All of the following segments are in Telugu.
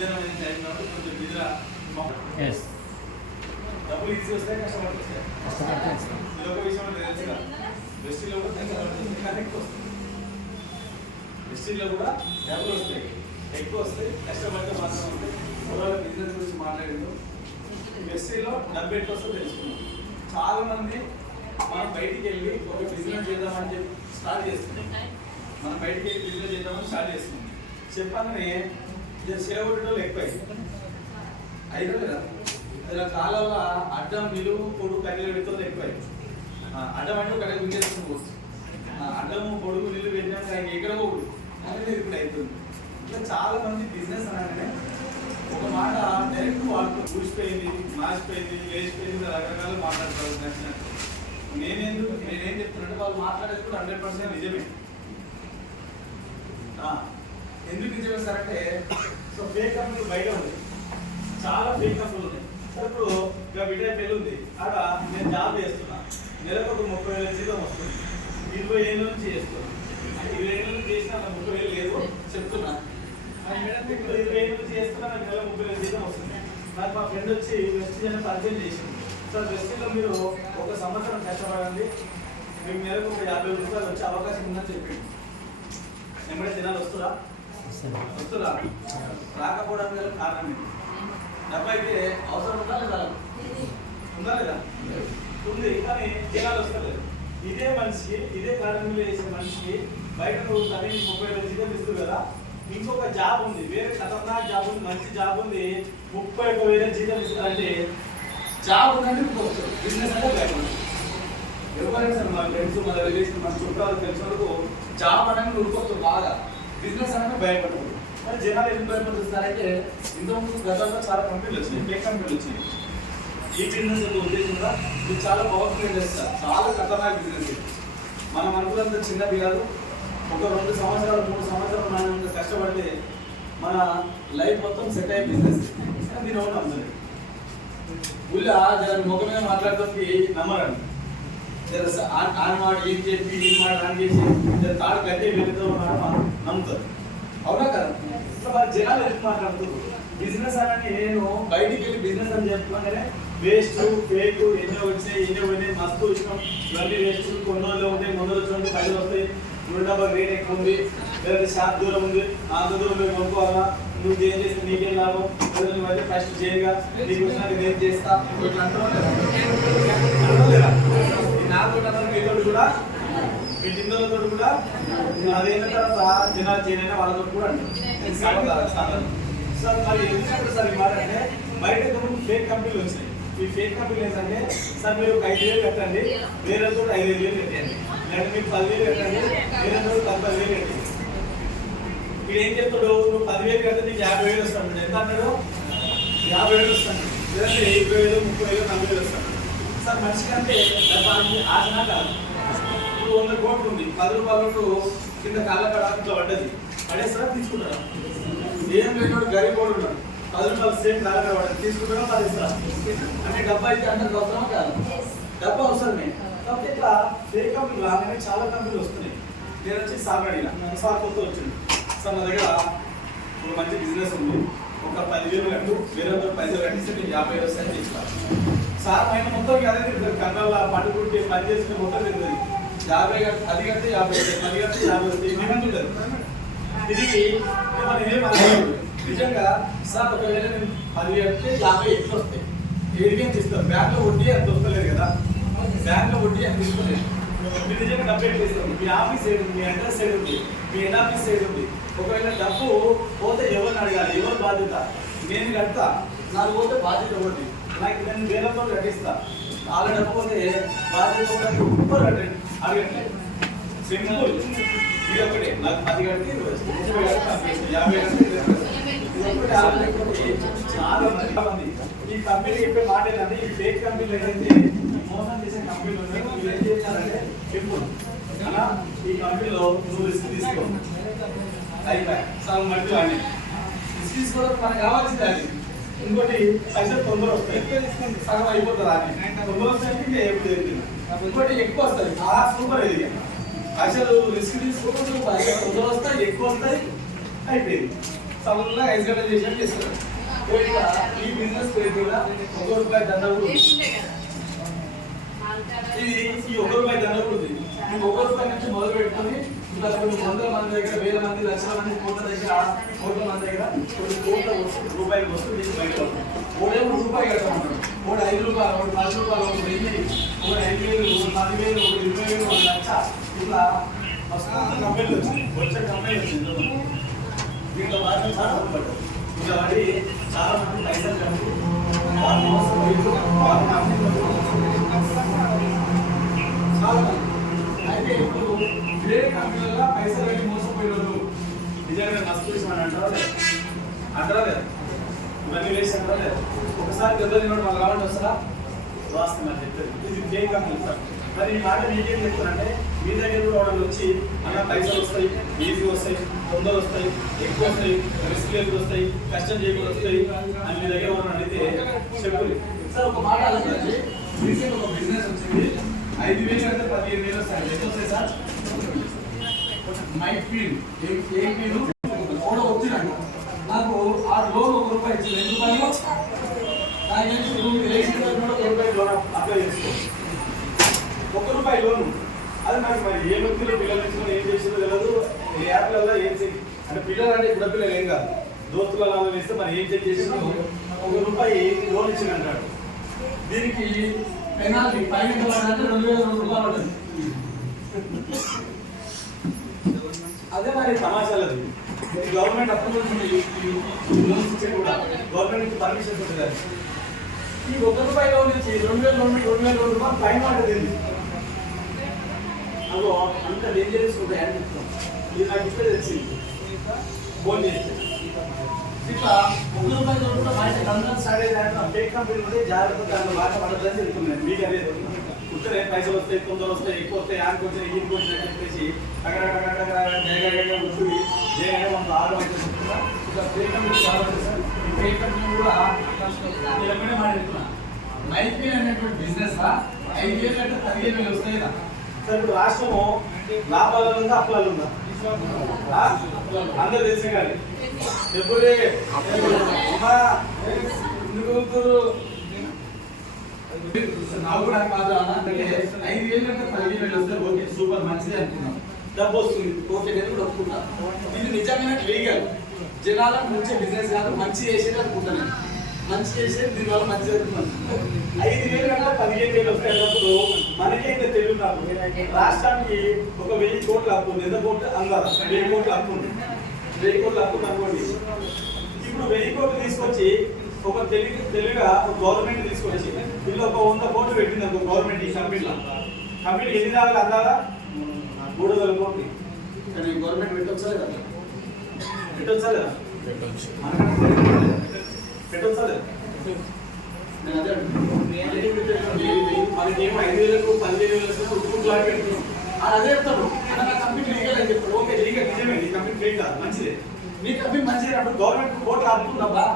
మధ్యాహ్నం టైం కాబట్టి కొంచెం నిద్ర డబ్బులు ఈజీ వస్తాయి, కష్టపడి వస్తాయి. ఇది ఒక విషయం అంటే తెలుసుగా, వెస్టీలో కూడా కనెక్ట్ వస్తుంది. వెస్టీలో కూడా డబ్బులు వస్తాయి, ఎక్కువ వస్తాయి, కష్టపడితే మాత్రం వస్తాయి. ఒకవేళ బిజినెస్ గురించి మాట్లాడిందో వెస్టీలో డబ్బు ఎట్లా వస్తుందో తెలుసుకున్నాం. చాలా మంది మనం బయటికి వెళ్ళి ఒక బిజినెస్ చేద్దామని చెప్పి స్టార్ట్ చేస్తున్నాం. మనం బయటికి వెళ్ళి బిజినెస్ చేద్దామని స్టార్ట్ చేస్తున్నాం. చెప్పగానే చెరగొట్టడం ఎక్కువ అయితే కదా, ఇలా కాలంలో అడ్డం నిలువు పొడుగు కట్టెలు పెడుతుంది ఎక్కువ. అడ్డం అంటే ఒక కట్టెలు గుంజేసుకోవచ్చు, అడ్డము పొడుగు నిలువు పెట్టినాక ఎక్కడ పోకూడదు అనేది ఇప్పుడు అవుతుంది. ఇట్లా చాలా మంది బిజినెస్ అనగానే ఒక మాట డైరెక్ట్ వాళ్ళతో కూర్చిపోయింది, మార్చిపోయింది, లేచిపోయింది, రకరకాలు మాట్లాడుకోవాలి. నేనేం చెప్తున్నానంటే వాళ్ళు మాట్లాడేది కూడా 100% నిజమే. ఎందుకు నిజమే సార్ అంటే, సో ఫేక్ కంపెనీలు బయట ఉంది, చాలా ఫేక్ కంపెనీలు ఉన్నాయి. సార్ ఇప్పుడు ఇక విజయ్ పెళ్ళి ఉంది, అక్కడ నేను జాబ్ చేస్తున్నా, నెలకు ఒక 30,000 జీతం వస్తుంది. 20 ఏళ్ళ నుంచి చేస్తున్నాను. 20 ఏళ్ళ నుంచి చేసినా నాకు 30,000 లేదు చెప్తున్నా. ఇప్పుడు 20 ఏళ్ళ నుంచి చేస్తున్నా నాకు నెల 30,000 జీతం వస్తుంది. నాకు మా ఫ్రెండ్ వచ్చి వెస్టీజ్ అని పరిచయం చేసింది. సార్ వెస్టీజ్లో మీరు ఒక సంవత్సరం కష్టపడండి, మీకు నెలకు ఒక 50,000 రూపాయలు వచ్చే అవకాశం ఉందని చెప్పింది. ఎప్పుడైతే జనాలు వస్తురా రాకపోవడానికి గల కారణం ఇది. డబ్బు అయితే అవసరం ఉందా లేదా? ఉంది, కానీ జనాలు వస్తలేదు. ఇదే మనిషికి, ఇదే కారణంలో చేసే మనిషికి బయట నువ్వు సరే 30,000 జీతం ఇస్తుంది కదా, ఇంకొక జాబ్ ఉంది, వేరే ఖతర్నాక్ జాబ్ ఉంది, మంచి జాబ్ ఉంది, 31,000 జీతం ఇస్తారంటే జాబ్ ఉందంటే వస్తుంది. బిజినెస్ అంటే బయట ఎవరైనా సార్ మా ఫ్రెండ్స్, మన రిలేషన్, మన చుట్టాలు తెలిసిన వరకు జాబ్ అనేది ఉడిపోతుంది బాగా, బిజినెస్ అనేది భయపడుతుంది. మరి జనాలు ఎందుకు భయపడుతున్నారంటే ఇంతకుముందు గతంలో చాలా కంపెనీలు వచ్చినాయి, ఫేక్ కంపెనీలు వచ్చినాయి. ఈ బిజినెస్ యొక్క ఉద్దేశంగా ఇది చాలా పవర్ఫుల్ ఇండస్ట్రీ, చాలా ఖతర్నాక్ బిజినెస్. మనం అనుకున్నంత చిన్నది కాదు. ఒక 2 సంవత్సరాలు 3 సంవత్సరాలు మనం కష్టపడితే మన లైఫ్ మొత్తం సెట్ అయ్యే బిజినెస్. దీని ఒకటి నమ్ముతుంది ఊళ్ళో దాని ముఖం మీద మాట్లాడడానికి నమ్మరండి. ఆనమాట ఏం చెప్పి ఈ మాట అని చేసి తాడు కట్టి వెళ్తూ ఉన్నాడు నమ్ముతారు, అవునా కదా? మరి జనాలు ఎందుకు మాట్లాడుతారు? బిజినెస్ అని నేను బయటికి వెళ్ళి బిజినెస్ అని చెప్తున్నాగానే వేస్ట్ ఫేక్ ఎన్నో వచ్చాయి, ఎన్నో పోయినాయి, మస్తు వచ్చినాం, ఇవన్నీ వేస్ట్. కొన్ని రోజులు ఉంటాయి, 100 వచ్చి 10 వస్తాయి, 100 రేట్ ఎక్కువ ఉంది, లేదంటే షాప్ దూరం ఉంది, అంత దూరం మేము కొనుక్కోవాలా, నువ్వు ఏం చేస్తే నీకేం లాభం, లేదా నువ్వైతే ఫస్ట్ చేయగా నీకు వచ్చినా నేను చేస్తా, ఇట్లా అంటలేదా? నాతో మీతో కూడా మీ టిందలతో కూడా అదైన తర్వాత జనాలు చేయనైనా వాళ్ళతో కూడా అంటారు. సార్ మరి ఎందుకంటే సార్ ఈ మాట అంటే బయట ఫేక్ కంపెనీలు వచ్చాయి. ఈ ఫేక్ కంపెనీలు ఏంటంటే, సార్ మీరు 5,000 పెట్టండి, వేరేతో 5,000 పెట్టండి, లేదంటే మీకు 10,000 పెట్టండి, వేరేతో 10,000 పెట్టండి. వీడు ఏం చెప్తాడు, నువ్వు 10,000 కడితే నీకు 50,000 వస్తాడు. ఎంత అన్నాడు? 50,000 వస్తాడు, లేదంటే 20,000, 30,000, 40,000 వస్తాడు. సార్ మనిషికి అంటే ఆశన కాదు. ఇప్పుడు 100 కోట్లు ఉంది, 10 రూపాయల నోటు కింద కాళ్ళ కడాకుతో పడ్డది, పడేస్తారా తీసుకుంటారా? ఏం లేని గరీబ్ కూడా ఉన్నాడు, 10 రూపాయలు సేమ్ కాళ్ళ కడ పడ్డది, తీసుకుంటారా పడేస్తారా? అంటే డబ్బా అయితే అందరికి అవసరం కాదు, డబ్బా అవసరమే. కాబట్టి ఇట్లా ఫేక్ కంపెనీలు రాగానే చాలా కంపెనీలు వస్తున్నాయి. నేను వచ్చి సార్ అడిగిన, సార్ కొత్త వచ్చింది, సార్ నా దగ్గర ఒక మంచి బిజినెస్ ఉంది, ఒక 10,000 కట్టు, వేరే 10,000 కట్టిస్తే నేను 50,000 వస్తాయని చెప్తాను. సార్ ఆయన మొత్తం అదే తిరుగుతారు, కన్నాళ్ళ పట్టుకుంటే పని చేసిన మొత్తం తిరుగుతుంది. 50 అది కంటే 50, 10 కంటే 50 వస్తాయి, ఉంటుంది. ఇది మనం ఏం అనుకోలేదు నిజంగా. సార్ ఒకవేళ నేను 10 కడితే 50 ఎక్కువ వస్తాయి, ఏడికేం తీస్తారు, బ్యాంక్లో వడ్డీ అంత వస్తలేదు కదా, బ్యాంక్లో వడ్డీ అంత తీసుకోలేదు. మీరు నిజంగా డబ్బు ఎట్లా ఇస్తారు? మీ ఆఫీస్ సైడ్ ఉంది, మీ అడ్రస్ సైడ్ ఉంది, మీ హెడ్ ఆఫీస్ సైడ్ ఉంది. ఒకవేళ డబ్బు పోతే ఎవరిని అడగాలి, ఎవరు బాధ్యత? నేను కడతా, నాకు పోతే బాధ్యత ఒకటి, నాకు నేను వేలతో కట్టిస్తా. వాళ్ళ డబ్బు పోతే బాధ్యత ఒకటి అడగట్లేదు. సింపుల్, ఇది ఒకటి. నాకు 10 కడితే 50 చాలా మంది ఈ కంపెనీ చెప్పే మాట ఏంటంటే, ఈ ఫేక్ కంపెనీలు ఏదైతే మోసం చేసే కంపెనీలు ఉన్నాయో వీళ్ళు ఏం చేస్తారంటే, సింపుల్ అలా ఈ కంపెనీలో నువ్వు రిస్క్ తీసుకో, అయిపోయి సగం మట్టి అని రిస్క్ తీసుకోవడం మనకు కావాల్సింది. అది ఇంకోటి పైసలు తొందర వస్తాయి, సగం అయిపోతుంది, అని తొందర వస్తాయి, ఇంకోటి ఎక్కువ వస్తుంది. సూపర్ ఇది, పైసలు రిస్క్ తీసుకోవడం, పైసలు తొందర వస్తాయి, ఎక్కువ వస్తాయి, అయిపోయింది. చల్లగా ఐస్ గడ్డ చేసినట్టు చేస్తారు. ఈ బిజినెస్ పేరు మీద ₹1 దండ కూడా ఉంది. ఇది ఈ ₹1 దండ కూడా ఉంది. ఈ ₹1 నుంచి మొదలు పెట్టుకుని ఇంకా కొన్ని వందల మంది దగ్గర, వేల మంది, లక్షల మంది, కోట్ల దగ్గర, కోట్ల మంది దగ్గర కొన్ని కోట్ల రూపాయలు వస్తుంది. దీనికి బయట ఓడేమో రూపాయి కట్టమంటాడు, ఓడి ₹5, ఓడి ₹10, ఓడి 1000, ఓడి 5000, ఓడి 10,000, ఓడి 20,000, ఓడి లక్ష, ఇట్లా కంపెనీలు వచ్చింది. వచ్చే కంపెనీలు వచ్చింది. దీంట్లో మాత్రం చాలా మంది పడ్డారు. ఇంకా వాడి చాలా మంది పైసలు కట్టి చాలా మంది. అయితే ఇప్పుడు వేరే కంపెనీలలో పైసలు కట్టి మోసపోయిన వాళ్ళు నిజంగా నష్టపోయిన అంటారా లేదా? ఇవన్నీ వేసి అంటారా లేదా? ఒకసారి దెబ్బలు తినడం వాళ్ళు రావడం వస్తారా? వాస్తవం అని చెప్తారు. ఇది ఫేక్ కంపెనీ సార్. మరి ఈ మాట మీకేం చెప్తారంటే మీ దగ్గర కూడా వాళ్ళు వచ్చి అన్న పైసలు వస్తాయి, ఈజీ వస్తాయి, తొందరలు వస్తాయి, ఎక్కువ వస్తాయి, రిస్క్ లేదు వస్తాయి, కష్టం చేయకుండా వస్తాయి అని మీ దగ్గర వాళ్ళు అడిగితే చెప్పు సార్. ఒక మాట అలాగే రీసెంట్ ఒక బిజినెస్ వచ్చింది. 5,000 అంటే 15,000 వస్తాయి. ఎంత వస్తాయి సార్? మైక్ ఫీల్ ఏం ఫీల్ కూడా వచ్చినాడు. నాకు ఆ లోన్ ₹1 ఇచ్చింది. ₹2 దాని నుంచి రేషన్ ₹1 లోన్ అప్లై చేసుకో. ₹1 లోను. అది నాకు మరి ఏ వ్యక్తిలో పిల్లలు తీసుకుని ఏం చేసిందో తెలియదు. ఏ యాప్లలో ఏం చెక్ అంటే పిల్లలు అంటే ఇప్పుడు పిల్లలు ఏం కాదు, దోస్తుల లాభం వేస్తే మరి ఏం చెక్ చేసిందో ₹1 లోన్ ఇచ్చింది అంటాడు. దీనికి పెనాల్టీ ఫైన్ అంటే ₹2,000 ఉంటుంది. అదే మరి సమాచారాలు గవర్నమెంట్ అప్రూవల్ లోన్స్ ఇచ్చే కూడా గవర్నమెంట్ నుంచి పర్మిషన్ ఉంటుంది. ఈ ₹1 లోన్ ఇచ్చి ₹2,000 ఫైన్ పడుతుంది. అదో అంత డేంజరస్ ఉంటాయి అని చెప్తాం. ఇది నాకు ఇప్పుడే తెలిసింది ఫోన్ చేస్తే. ఇట్లా ₹1 కూడా బయట గంటలు స్టార్ట్ అయ్యేదాన్ని ఫేక్ కంపెనీ ఉంటే జాగ్రత్తగా దాంట్లో బాగా పడదని చెప్తున్నాను. మీకు అదే ఉత్తరే పైసలు వస్తాయి, తొందరలు వస్తాయి, ఎక్కువ వస్తాయి, ఆనికి వచ్చిన ఈకి వచ్చిన అని చెప్పేసి ఉంటుంది. జయగా మనం ఆరోగ్యం చెప్తున్నా. ఇట్లా ఫేక్ కంపెనీ కావాలి సార్. ఈ ఫేక్ కంపెనీ కూడా ఎప్పుడే మాట్లాడుతున్నా. మైపీ అనేటువంటి బిజినెస్ 5,000 అంటే 15,000 వస్తాయి కదా సార్. ఇప్పుడు రాష్ట్రము లాభాలు ఉందా అప్పులాలు ఉందా? అందరూ తెలిసి కానీ ఎప్పుడే నాకు కూడా కాదు అంటే 5,000 అంటే 15,000 వస్తే ఓకే సూపర్ మంచిది అనుకున్నాం. డబ్బు వస్తుంది ఓకే నేను కూడా ఒప్పుకున్నా. ఇది నిజంగానే లీగల్ జనాలకు మంచి బిజినెస్ కాదు, మంచి చేసేది అనుకుంటాను. మంచి చేసేది దీనివల్ల మంచి జరుగుతుంది. 5,000 కన్నా 15,000 వస్తాయి అన్నప్పుడు మనకైతే తెలియదు. నాకు రాష్ట్రానికి ఒక 1,000 కోట్ల అప్పు ఉంది. ఎంత కోట్లు అందాలి? 1,000 కోట్ల అప్పు ఉంది. 1,000 కోట్ల అప్పు అనుకోండి. ఇప్పుడు 1,000 కోట్లు తీసుకొచ్చి ఒక తెలివిగా గవర్నమెంట్ తీసుకొచ్చి వీళ్ళు ఒక 100 కోట్లు పెట్టింది అనుకో గవర్నమెంట్. ఈ కంపెనీకి ఎన్ని దాకా అందాలా? 3,000 కోట్లు. కానీ గవర్నమెంట్ పెట్టొచ్చా లేదా? పెట్టొచ్చా లేదా? పెట్టొచ్చా లేదా? నేను అదే మనకేమో 5,000 10,000 పెడుతున్నాం. అదే చెప్తాడు కంపెనీ లీగల్ అని చెప్తాడు. ఓకే లీగల్ నిజమే, నీ కంపెనీ ఫేక్ కాదు, మంచిదే. నీ కంపెనీ మంచిదే అప్పుడు గవర్నమెంట్ కోట్లు ఆపుతుందా?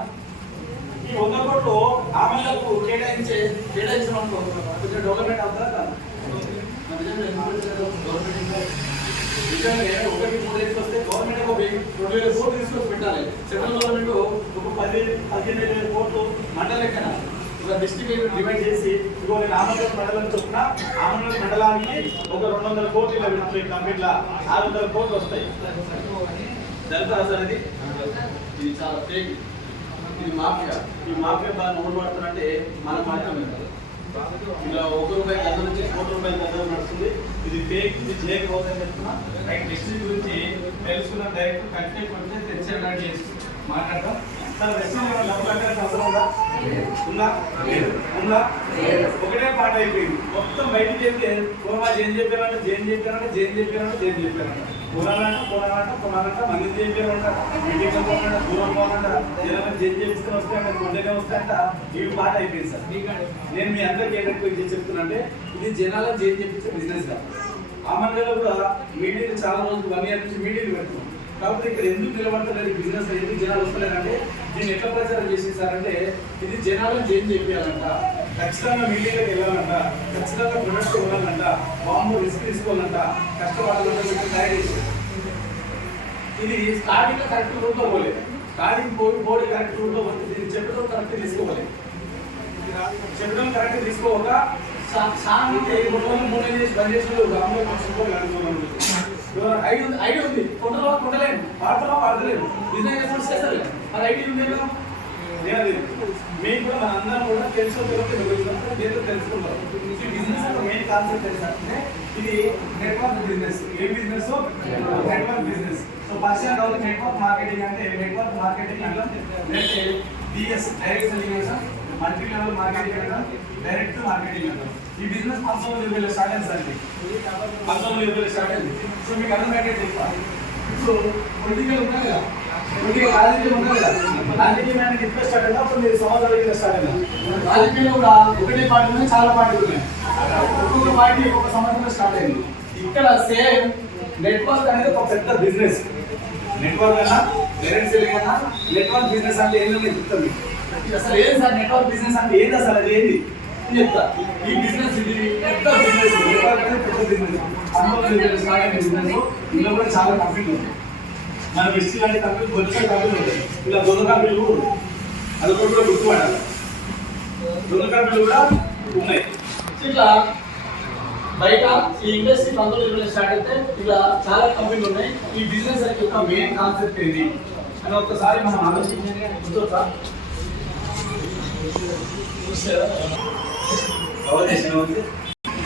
ఈ 100 కోట్లు ఆమెలకు కేటాయించమనుకో కొంచెం డెవలప్మెంట్ అవుతుందా కాదు? నిజంగా 1 వస్తే గవర్నమెంట్ ఒక 2,000 కోట్లు తీసుకొచ్చి పెట్టాలి. సెంట్రల్ గవర్నమెంట్ ఒక 10,000-15,000 కోట్లు మండల లెక్కన ఒక డిస్ట్రిక్ట్ డివైడ్ చేసి ఇంకో నేను ఆమన్గల్ మండలం చొప్పున ఆమన్గల్ మండలానికి ఒక 200 కోట్లు ఇలా పెడుతుంది. కంపెనీల 600 కోట్లు వస్తాయి. జరుగుతుంది సార్. ఇది చాలా ఫేక్. ఇది మాఫియా. ఈ మాఫియా బాగా నోటు పడుతుందంటే మన మాత్రం ఇలా ₹1 గంట నుంచి ₹1 గంట నడుస్తుంది. ఇది ఫేక్, ఇది చేయకపోతుందని చెప్తున్నా. రైట్ డిస్ట్రిక్ట్ గురించి తెలుసుకున్న డైరెక్ట్ కంటెంట్ కొడితే తెచ్చేలాంటి చేసి మాట్లాడతాం సార్. రెస్టారెంట్ అవసరం ఉందా? ఉందా? ఉందా? ఒకటే పాట అయిపోయింది. మొత్తం బయటికి చెప్తే పూర్వాజు ఏం చెప్పారంటే జైన్ చెప్పారంటే జైన్ చెప్పారంటే జైన్ చెప్పారంట, కొనాలంట మంది చెప్పారంట, మీటింగ్ పోవాలంట, దూరం పోవాలంట, జనం జైన్ చేపిస్తే వస్తాయంట, గుండెనే వస్తాయంట. ఇవి పాట అయిపోయింది సార్. నేను మీ అందరికీ ఏం చెప్తున్నా అంటే ఇది జనాలను జైన్ చేపించే బిజినెస్ కాదు. ఆమన్గల్లో కూడా మీడియాలు చాలా రోజులు 1 year నుంచి మీడియాలు పెడుతున్నాం. కాబట్టి ఇక్కడ ఎందుకు నిలబడతలేదు ఈ బిజినెస్, ఎందుకు జనాలు వస్తలేరంటే దీన్ని ఎట్లా ప్రచారం చేసేసారంటే ఇది జనాలను చేంజ్ చేయాలంట, ఖచ్చితంగా మీడియాలోకి వెళ్ళాలంట, ఖచ్చితంగా ప్రొడక్ట్ ఇవ్వాలంట, బాంబు రిస్క్ తీసుకోవాలంట, కష్టపడాలంట తయారు చేసి ఇది స్టార్టింగ్ లో కరెక్ట్ రూట్లో పోలేదు. కానీ బోర్డు కరెక్ట్ రూట్లో చెప్పడం కరెక్ట్ తీసుకోవాలి. చెప్పడం కరెక్ట్ తీసుకోక అంటే 3 నెలలు చేసి బంద్ చేసి ఐడియా ఉంది, కొండలేను, వాడతలేను, బిజినెస్ చేస్తారు. అది ఐడియా ఉంది కదా, మీకు కూడా మన అందరం కూడా తెలుసుకుంటాం. ఈ బిజినెస్ యొక్క మెయిన్ కాన్సెప్ట్ ఏంటంటే ఇది నెట్వర్క్ బిజినెస్. ఏ business? Network business. So personal develop network marketing అంటే నెట్వర్క్ మార్కెటింగ్ అంటే DS direct selling, multi level marketing అంటాం, డైరెక్ట్ మార్కెటింగ్ అంటాం. ఈ బిజినెస్ 1920లో స్టార్ట్ అయింది సార్. 1920లో స్టార్ట్ అయింది. సో మీకు అర్థమయ్యేది చెప్పాలి. ఇప్పుడు పొలిటికల్ ఉన్నా కదా, పొలిటికల్ రాజకీయం ఉన్నా కదా, రాజకీయానికి ఎప్పుడు స్టార్ట్ అయిందా? అప్పుడు మీరు సమాజానికి స్టార్ట్ అయిందా? రాజకీయంలో కూడా ఒకటే పార్టీ ఉన్నాయి, చాలా పార్టీలు ఉన్నాయి. ఒక్కొక్క పార్టీ ఒక్కొక్క సంవత్సరంలో స్టార్ట్ అయింది. ఇక్కడ సేమ్ నెట్వర్క్ అనేది ఒక పెద్ద బిజినెస్. నెట్వర్క్ అయినా డైరెక్ట్ సెల్లింగ్ అయినా నెట్వర్క్ బిజినెస్ అంటే ఏంటంటే చెప్తాను. అసలు ఏంటి సార్ నెట్వర్క్ బిజినెస్ అంటే? ఏంటి అసలు అది ఏంటి చెప్తా. ఈ బిజినెస్ ఇది పెద్ద బిజినెస్, నెట్వర్క్ అనేది పెద్ద బిజినెస్. అందులో స్టార్ట్ అయిన బిజినెస్ ఇందులో కూడా చాలా కంపెనీలు ఉంటాయి. మన బెస్ట్ లాంటి కంపెనీలు వచ్చే కంపెనీలు ఉంటాయి. ఇలా దొంగ కంపెనీలు కూడా ఉంటాయి. అది కూడా గుర్తుపడాలి. దొంగ కంపెనీలు కూడా ఉన్నాయి. ఇట్లా బయట ఈ ఇండస్ట్రీ 1920లో స్టార్ట్ అయితే ఇలా చాలా కంపెనీలు ఉన్నాయి. ఈ బిజినెస్ యొక్క మెయిన్ కాన్సెప్ట్ ఏంటి అని ఒక్కసారి మనం ఆలోచించే గుర్తొచ్చా?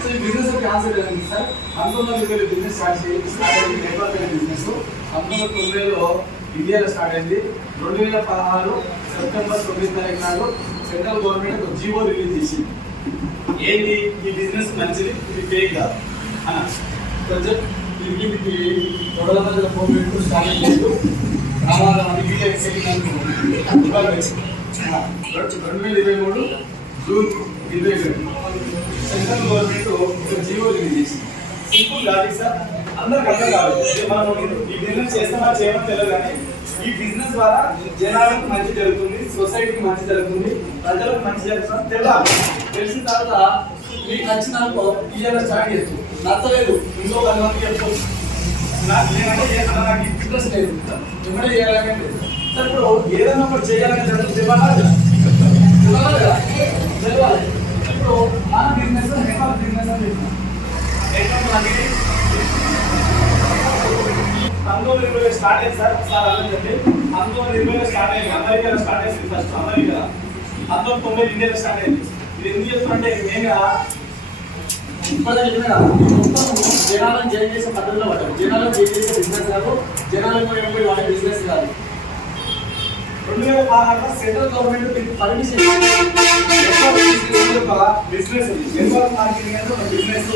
సో ఈ బిజినెస్ యొక్క కాన్సెప్ట్ ఏంటి సార్? 1920లో బిజినెస్ స్టార్ట్ అయింది. నెట్వర్క్ అనే బిజినెస్ 1990లో ఇండియాలో స్టార్ట్ అయింది. 2016 సెప్టెంబర్ 9 తారీఖు నాడు సెంట్రల్ గవర్నమెంట్ ఒక జీవో రిలీజ్ చేసింది. ఏంటి? ఈ బిజినెస్ మంచిది, ఇది ఫేక్ కాదు అన్న. ఇది గొడవల మధ్యలో ఫోన్ పెట్టుకుని స్టార్ట్ చేస్తూ 2023 జూన్ 22 సెంట్రల్ గవర్నమెంట్ ఒక జీవో రిలీజ్ చేసింది. సింపుల్ లాజిక్ సార్, అందరికి అర్థం కాదు. మనం ఈ బిజినెస్ చేస్తామా చేయమో తెలియదు, కానీ ఈ బిజినెస్ ద్వారా జనాలకు మంచి జరుగుతుంది, సొసైటీకి మంచి జరుగుతుంది, ప్రజలకు మంచి జరుగుతుంది తెలియాలి. తెలిసిన తర్వాత మీకు నచ్చిన ఇయ్యాల స్టార్ట్ చేస్తుంది. నచ్చలేదు ఇంకో 10 మందికి చెప్తాం. నాకు ఇంట్రెస్ట్ లేదు, ఎప్పుడే చేయాలంటే సార్ ఇప్పుడు ఏదైనా ఒకటి చేయాలని తెలియాలి కదా, తెలియాలి. ఇప్పుడు మన బిజినెస్ నెట్వర్క్ బిజినెస్ అని చెప్తున్నాం. నెట్వర్క్ మార్కెటింగ్ 1920లో స్టార్ట్ అయింది సార్. సార్ అర్థం చెప్పి 1920లో స్టార్ట్ అయింది. అమెరికాలో స్టార్ట్ అయింది ఫస్ట్. అమెరికా 1990 ఇండియాలో స్టార్ట్ అయింది. ఇది ఎందుకు చెప్తుంటే మెయిన్గా జనాలను జైన్ చేసే పద్ధతిలో పడ్డారు. జనాలను జైన్ చేసే బిజినెస్ కాదు, జనాలకు వాడే బిజినెస్ కాదు. 2016లో central government permission business network marketing అనేది ఒక బిజినెస్.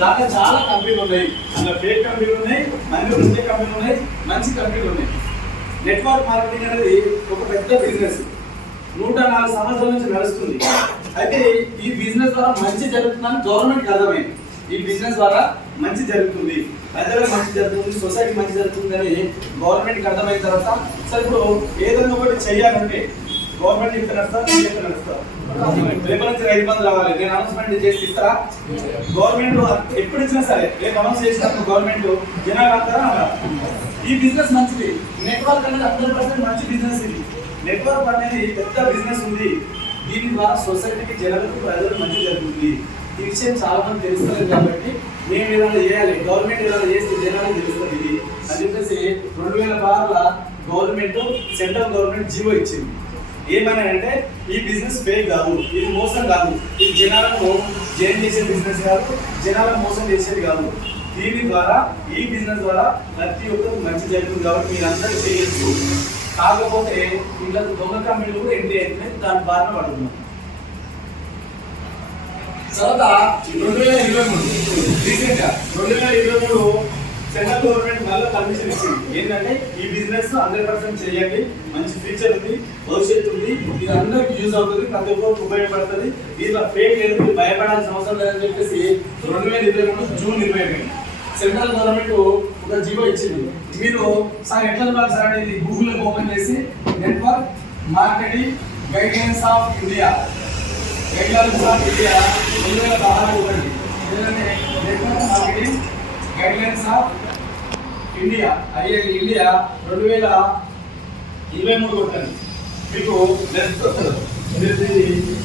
దాంట్లో చాలా కంపెనీలు ఉన్నాయి. అందులో ఫేక్ కంపెనీలు ఉన్నాయి, మంచి వచ్చే కంపెనీలు ఉన్నాయి, మంచి కంపెనీలు ఉన్నాయి. నెట్వర్క్ మార్కెటింగ్ అనేది ఒక పెద్ద బిజినెస్. 104 సంవత్సరాల నుంచి నడుస్తుంది. అయితే ఈ బిజినెస్ ద్వారా మంచి జరుగుతుందని గవర్నమెంట్ అర్థమైంది. ఈ బిజినెస్ ద్వారా మంచి జరుగుతుంది, ప్రజలకు మంచి జరుగుతుంది, సొసైటీ మంచి జరుగుతుంది అని గవర్నమెంట్కి అర్థమైన తర్వాత సార్ ఇప్పుడు ఏదైనా ఒకటి చెయ్యాలంటే గవర్నమెంట్ ఇంత నడుస్తా, నేను ఇంత నడుస్తా, రేపు నుంచి 5 మంది రావాలి, నేను అనౌన్స్మెంట్ చేసి ఇస్తారా? గవర్నమెంట్ ఎప్పుడు ఇచ్చినా సరే రేపు అనౌన్స్ చేసినప్పుడు గవర్నమెంట్ జనాలు అంటారా? ఈ బిజినెస్ మంచిది. నెట్వర్క్ అనేది 100% మంచి బిజినెస్. ఇది నెట్వర్క్ అనేది పెద్ద బిజినెస్ ఉంది. దీని ద్వారా సొసైటీకి జనాలకు ప్రజలకు మంచి జరుగుతుంది. ఈ విషయం చాలా మంది తెలుస్తుంది కాబట్టి మేము ఏదైనా చేయాలి, గవర్నమెంట్ ఏదైనా చేస్తే జనాలకు తెలుస్తుంది ఇది అని చెప్పేసి 2016లో గవర్నమెంట్ సెంట్రల్ గవర్నమెంట్ జీవో ఇచ్చింది. ఏమని అంటే ఈ బిజినెస్ ఫేక్ కాదు, ఇది మోసం కాదు, ఇది జనాలను జైన్ చేసే బిజినెస్ కాదు, జనాలను మోసం చేసేది కాదు. దీని ద్వారా ఈ బిజినెస్ ద్వారా ప్రతి ఒక్కరికి మంచి జరుగుతుంది కాబట్టి మీరు అందరూ చేయొచ్చు. కాకపోతే ఇంకా దొంగ కంపెనీలు కూడా ఎంట్రీ అవుతున్నాయి, దాని బారిన పడుతున్నాం. తర్వాత 2023 రీసెంట్గా 2023 సెంట్రల్ గవర్నమెంట్ మళ్ళీ పర్మిషన్ ఇచ్చింది. ఏంటంటే ఈ బిజినెస్ 100% చేయండి, మంచి ఫ్యూచర్ ఉంది, భవిష్యత్తు ఉంది, ఇది అందరికి యూజ్ అవుతుంది, ప్రతి ఒక్కరికి ఉపయోగపడుతుంది, దీంట్లో ఫేక్ లేదు, మీరు భయపడాల్సిన అవసరం లేదని చెప్పేసి 2023 జూన్ 22 సెంట్రల్ గవర్నమెంట్ ఒక జీవో ఇచ్చింది. మీరు సార్ ఎట్లా చూడాలి సార్ అంటే ఇది గూగుల్లో ఓపెన్ చేసి network marketing guidelines of India 2016 ఒకటి network marketing guidelines of India India 2016 23 కొట్టండి మీకు నెక్స్ట్ వస్తుంది.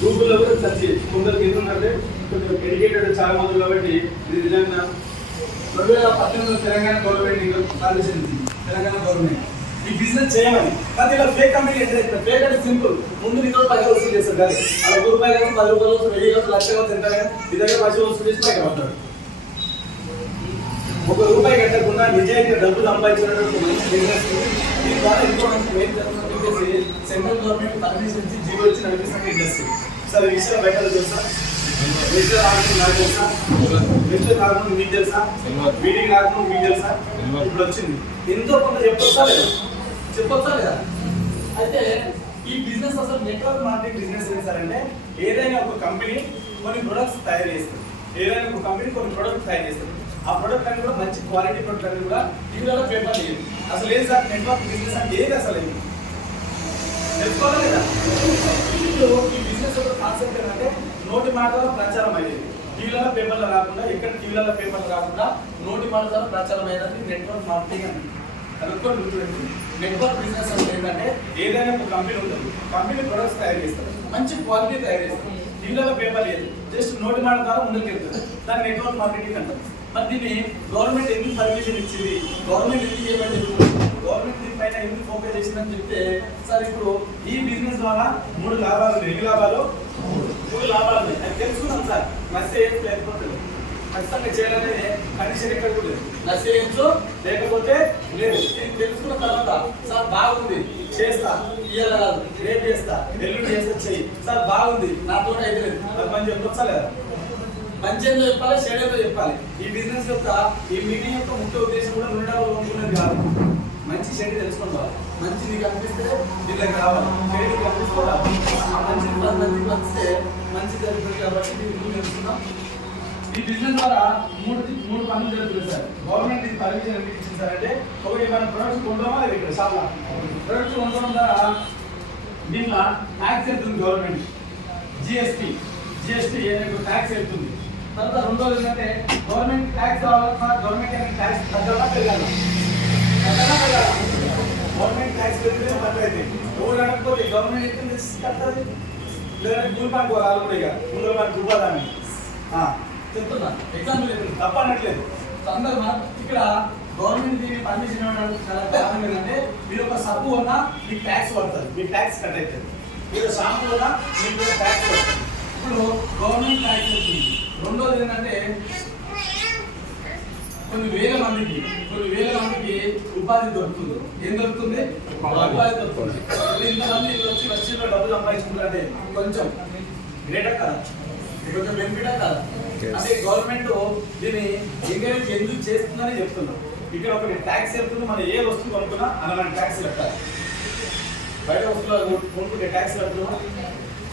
గూగుల్లో కూడా సెర్చ్ చేయొచ్చు. కొందరికి ఎందుకంటే కొంచెం ఎడ్యుకేటెడ్ చాలా మంది కాబట్టి ఇది నిజంగా 2018 తెలంగాణ గవర్నమెంట్ సాధించింది. తెలంగాణ గవర్నమెంట్ ఈ బిజినెస్ చేయమని. కానీ ఇలా ఫేక్ కంపెనీ ఎంటర్ అవుతుంది. ఫేక్ అంటే సింపుల్, ముందు నీతో 10 వసూలు చేస్తారు కానీ అలా రూపాయలు కానీ 10 రూపాయలు 1000 లక్షలు ఎంత మీ దగ్గర 10 వసూలు చేసి పైకి పడతాడు. 1 రూపాయి కట్టకుండా నిజాయితీ డబ్బులు సంపాదించినటువంటి మంచి బిజినెస్ దీని ద్వారా ఇంకో ఏం జరుగుతుందని చెప్పేసి సెంట్రల్ గవర్నమెంట్ పర్మిషన్ ఇచ్చి జీవో వచ్చి నడిపిస్తున్న బిజినెస్. సార్ ఈ విషయం బయట తెలుసా? విషయం రాకుండా నాకు తెలుసా? విషయం రాకుండా మీకు తెలుసా? మీటింగ్ రాకుండా మీకు తెలుసా? ఇప్పుడు వచ్చింది ఎంతో కొంత చెప్పొచ్చా లేదా? చెప్పొచ్చా లేదా? అయితే ఈ బిజినెస్ అసలు నెట్వర్క్ మార్కెటింగ్ బిజినెస్ ఏం సార్ అంటే ఏదైనా ఒక కంపెనీ కొన్ని ప్రొడక్ట్స్ తయారు చేస్తుంది. ఏదైనా ఒక కంపెనీ కొన్ని ప్రొడక్ట్స్ తయారు చేస్తుంది. ఆ ప్రొడక్ట్ అన్ని కూడా మంచి క్వాలిటీ ప్రొడక్ట్ అన్ని కూడా టీవీలలో పేపర్ లేదు. అసలు ఏది సార్ నెట్వర్క్ బిజినెస్ అంటే ఏది అసలు ఏది తెలుసుకోవాలి లేదా? ఇప్పుడు ఈ బిజినెస్ యొక్క కాన్సెప్ట్ ఏంటంటే నోటి మాట ద్వారా ప్రచారం అయ్యేది. టీవీలలో పేపర్లు రాకుండా ఎక్కడ టీవీలలో పేపర్లు రాకుండా నోటి మాట ద్వారా ప్రచారం అయ్యేది నెట్వర్క్ మార్కెటింగ్ అని. అనుకోని గుర్తుపెట్టుకుంది. నెట్వర్క్ బిజినెస్ అంటే ఏంటంటే ఏదైనా ఒక కంపెనీ ఉంటుంది. కంపెనీ ప్రొడక్ట్స్ తయారు చేస్తారు, మంచి క్వాలిటీ తయారు చేస్తారు. టీవీలలో పేపర్ లేదు, జస్ట్ నోటి మాట ద్వారా ముందుకు వెళ్తుంది. దాన్ని నెట్వర్క్ మార్కెటింగ్ అంటారు. మరి దీన్ని గవర్నమెంట్ ఎందుకు పర్మిషన్ ఇచ్చింది, గవర్నమెంట్ ఎందుకు చేయమని చెప్తుంది, గవర్నమెంట్ దీనిపైన ఎందుకు ఫోకస్ చేసిందని చెప్తే సార్ ఇప్పుడు ఈ బిజినెస్ ద్వారా 3 లాభాలు ఉన్నాయి. ఎన్ని లాభాలు? 3 లాభాలు ఉన్నాయి. అది తెలుసుకున్నాం సార్. నష్టం ఏం లేకపోతే ఖచ్చితంగా చేయాలనేది కండిషన్ ఎక్కడ కూడా లేదు. నష్టం ఏంటో లేకపోతే లేదు. నేను తెలుసుకున్న తర్వాత సార్ బాగుంది చేస్తా, ఇయ్యాల కాదు రేపు చేస్తా, ఎల్లుండి చేస్తా చెయ్యి. సార్ బాగుంది నాతో అయితే లేదు, అది పని చెప్పొచ్చా లేదా? మంచి ఏందో చెప్పాలి, చెడు ఏందో చెప్పాలి. ఈ బిజినెస్ యొక్క ఈ మీటింగ్ యొక్క ముఖ్య ఉద్దేశం కూడా ఉండేది కాదు. మంచి చెడు తెలుసుకోవాలి. మంచి నీకు అనిపిస్తే దీనికి రావాలి, చెడు నీకు అనిపిస్తే మంచి వస్తే మంచి జరుగుతుంది. కాబట్టి దీన్ని తెలుసుకున్నాం. ఈ బిజినెస్ ద్వారా మూడు పనులు జరుగుతుంది సార్. గవర్నమెంట్ ఇది పర్మిషన్ ఎందుకు ఇచ్చింది సార్ అంటే ఒకటి మనం ప్రొడక్ట్స్ కొంటామా లేదు, ఇక్కడ షాప్లో ప్రొడక్ట్స్ కొనడం ద్వారా దీంట్లో ట్యాక్స్ వెళ్తుంది గవర్నమెంట్. జిఎస్టీ ఏదైనా ట్యాక్స్ వెళ్తుంది. తర్వాత రెండోది ఏంటంటే గవర్నమెంట్ ట్యాక్స్ రావాలన్నా గవర్నమెంట్ ట్యాక్స్ తగ్గలా పెరగాలి. గవర్నమెంట్ ట్యాక్స్ పెరిగితే తగ్గైతే ఎవరు అనకపోతే గవర్నమెంట్ ఎంత కట్టదు. లేదంటే కూలిపానికి పోవాలి కూడా ఇక ముందు మనకు రూపాయలు చెప్తున్నా. ఎగ్జాంపుల్ చెప్తుంది, తప్ప అనట్లేదు. అందరూ ఇక్కడ గవర్నమెంట్ దీన్ని పర్మిషన్ ఇవ్వడానికి చాలా కారణం ఏంటంటే మీరు ఒక సబ్బు ఉన్నా మీకు ట్యాక్స్ పడుతుంది, మీకు ట్యాక్స్ కట్ అవుతుంది. మీరు షాంపూ ఉన్నా మీకు ట్యాక్స్ పడుతుంది. ఇప్పుడు గవర్నమెంట్ ట్యాక్స్ వస్తుంది. రెండోది ఏంటంటే కొన్ని వేల మందికి ఉపాధి దొరుకుతుంది. ఏం దొరుకుతుంది? ఉపాధి దొరుకుతుంది. ఇంతమంది వచ్చి వెస్టర్న్లో డబ్బులు సంపాదించుకుంటే కొంచెం గ్రేటర్ కదా, కొంచెం బెనిఫిటా కదా. అంటే గవర్నమెంట్ దీన్ని ఎంకరేజ్ ఎందుకు చేస్తుందని చెప్తున్నాం. ఇక్కడ ఒకటి ట్యాక్స్ వెళ్తుంది. మనం ఏ వస్తువు కొనుక్కున్నా అలా ట్యాక్స్ కట్టాలి. బయట వస్తువులు కొనుక్కుంటే ట్యాక్స్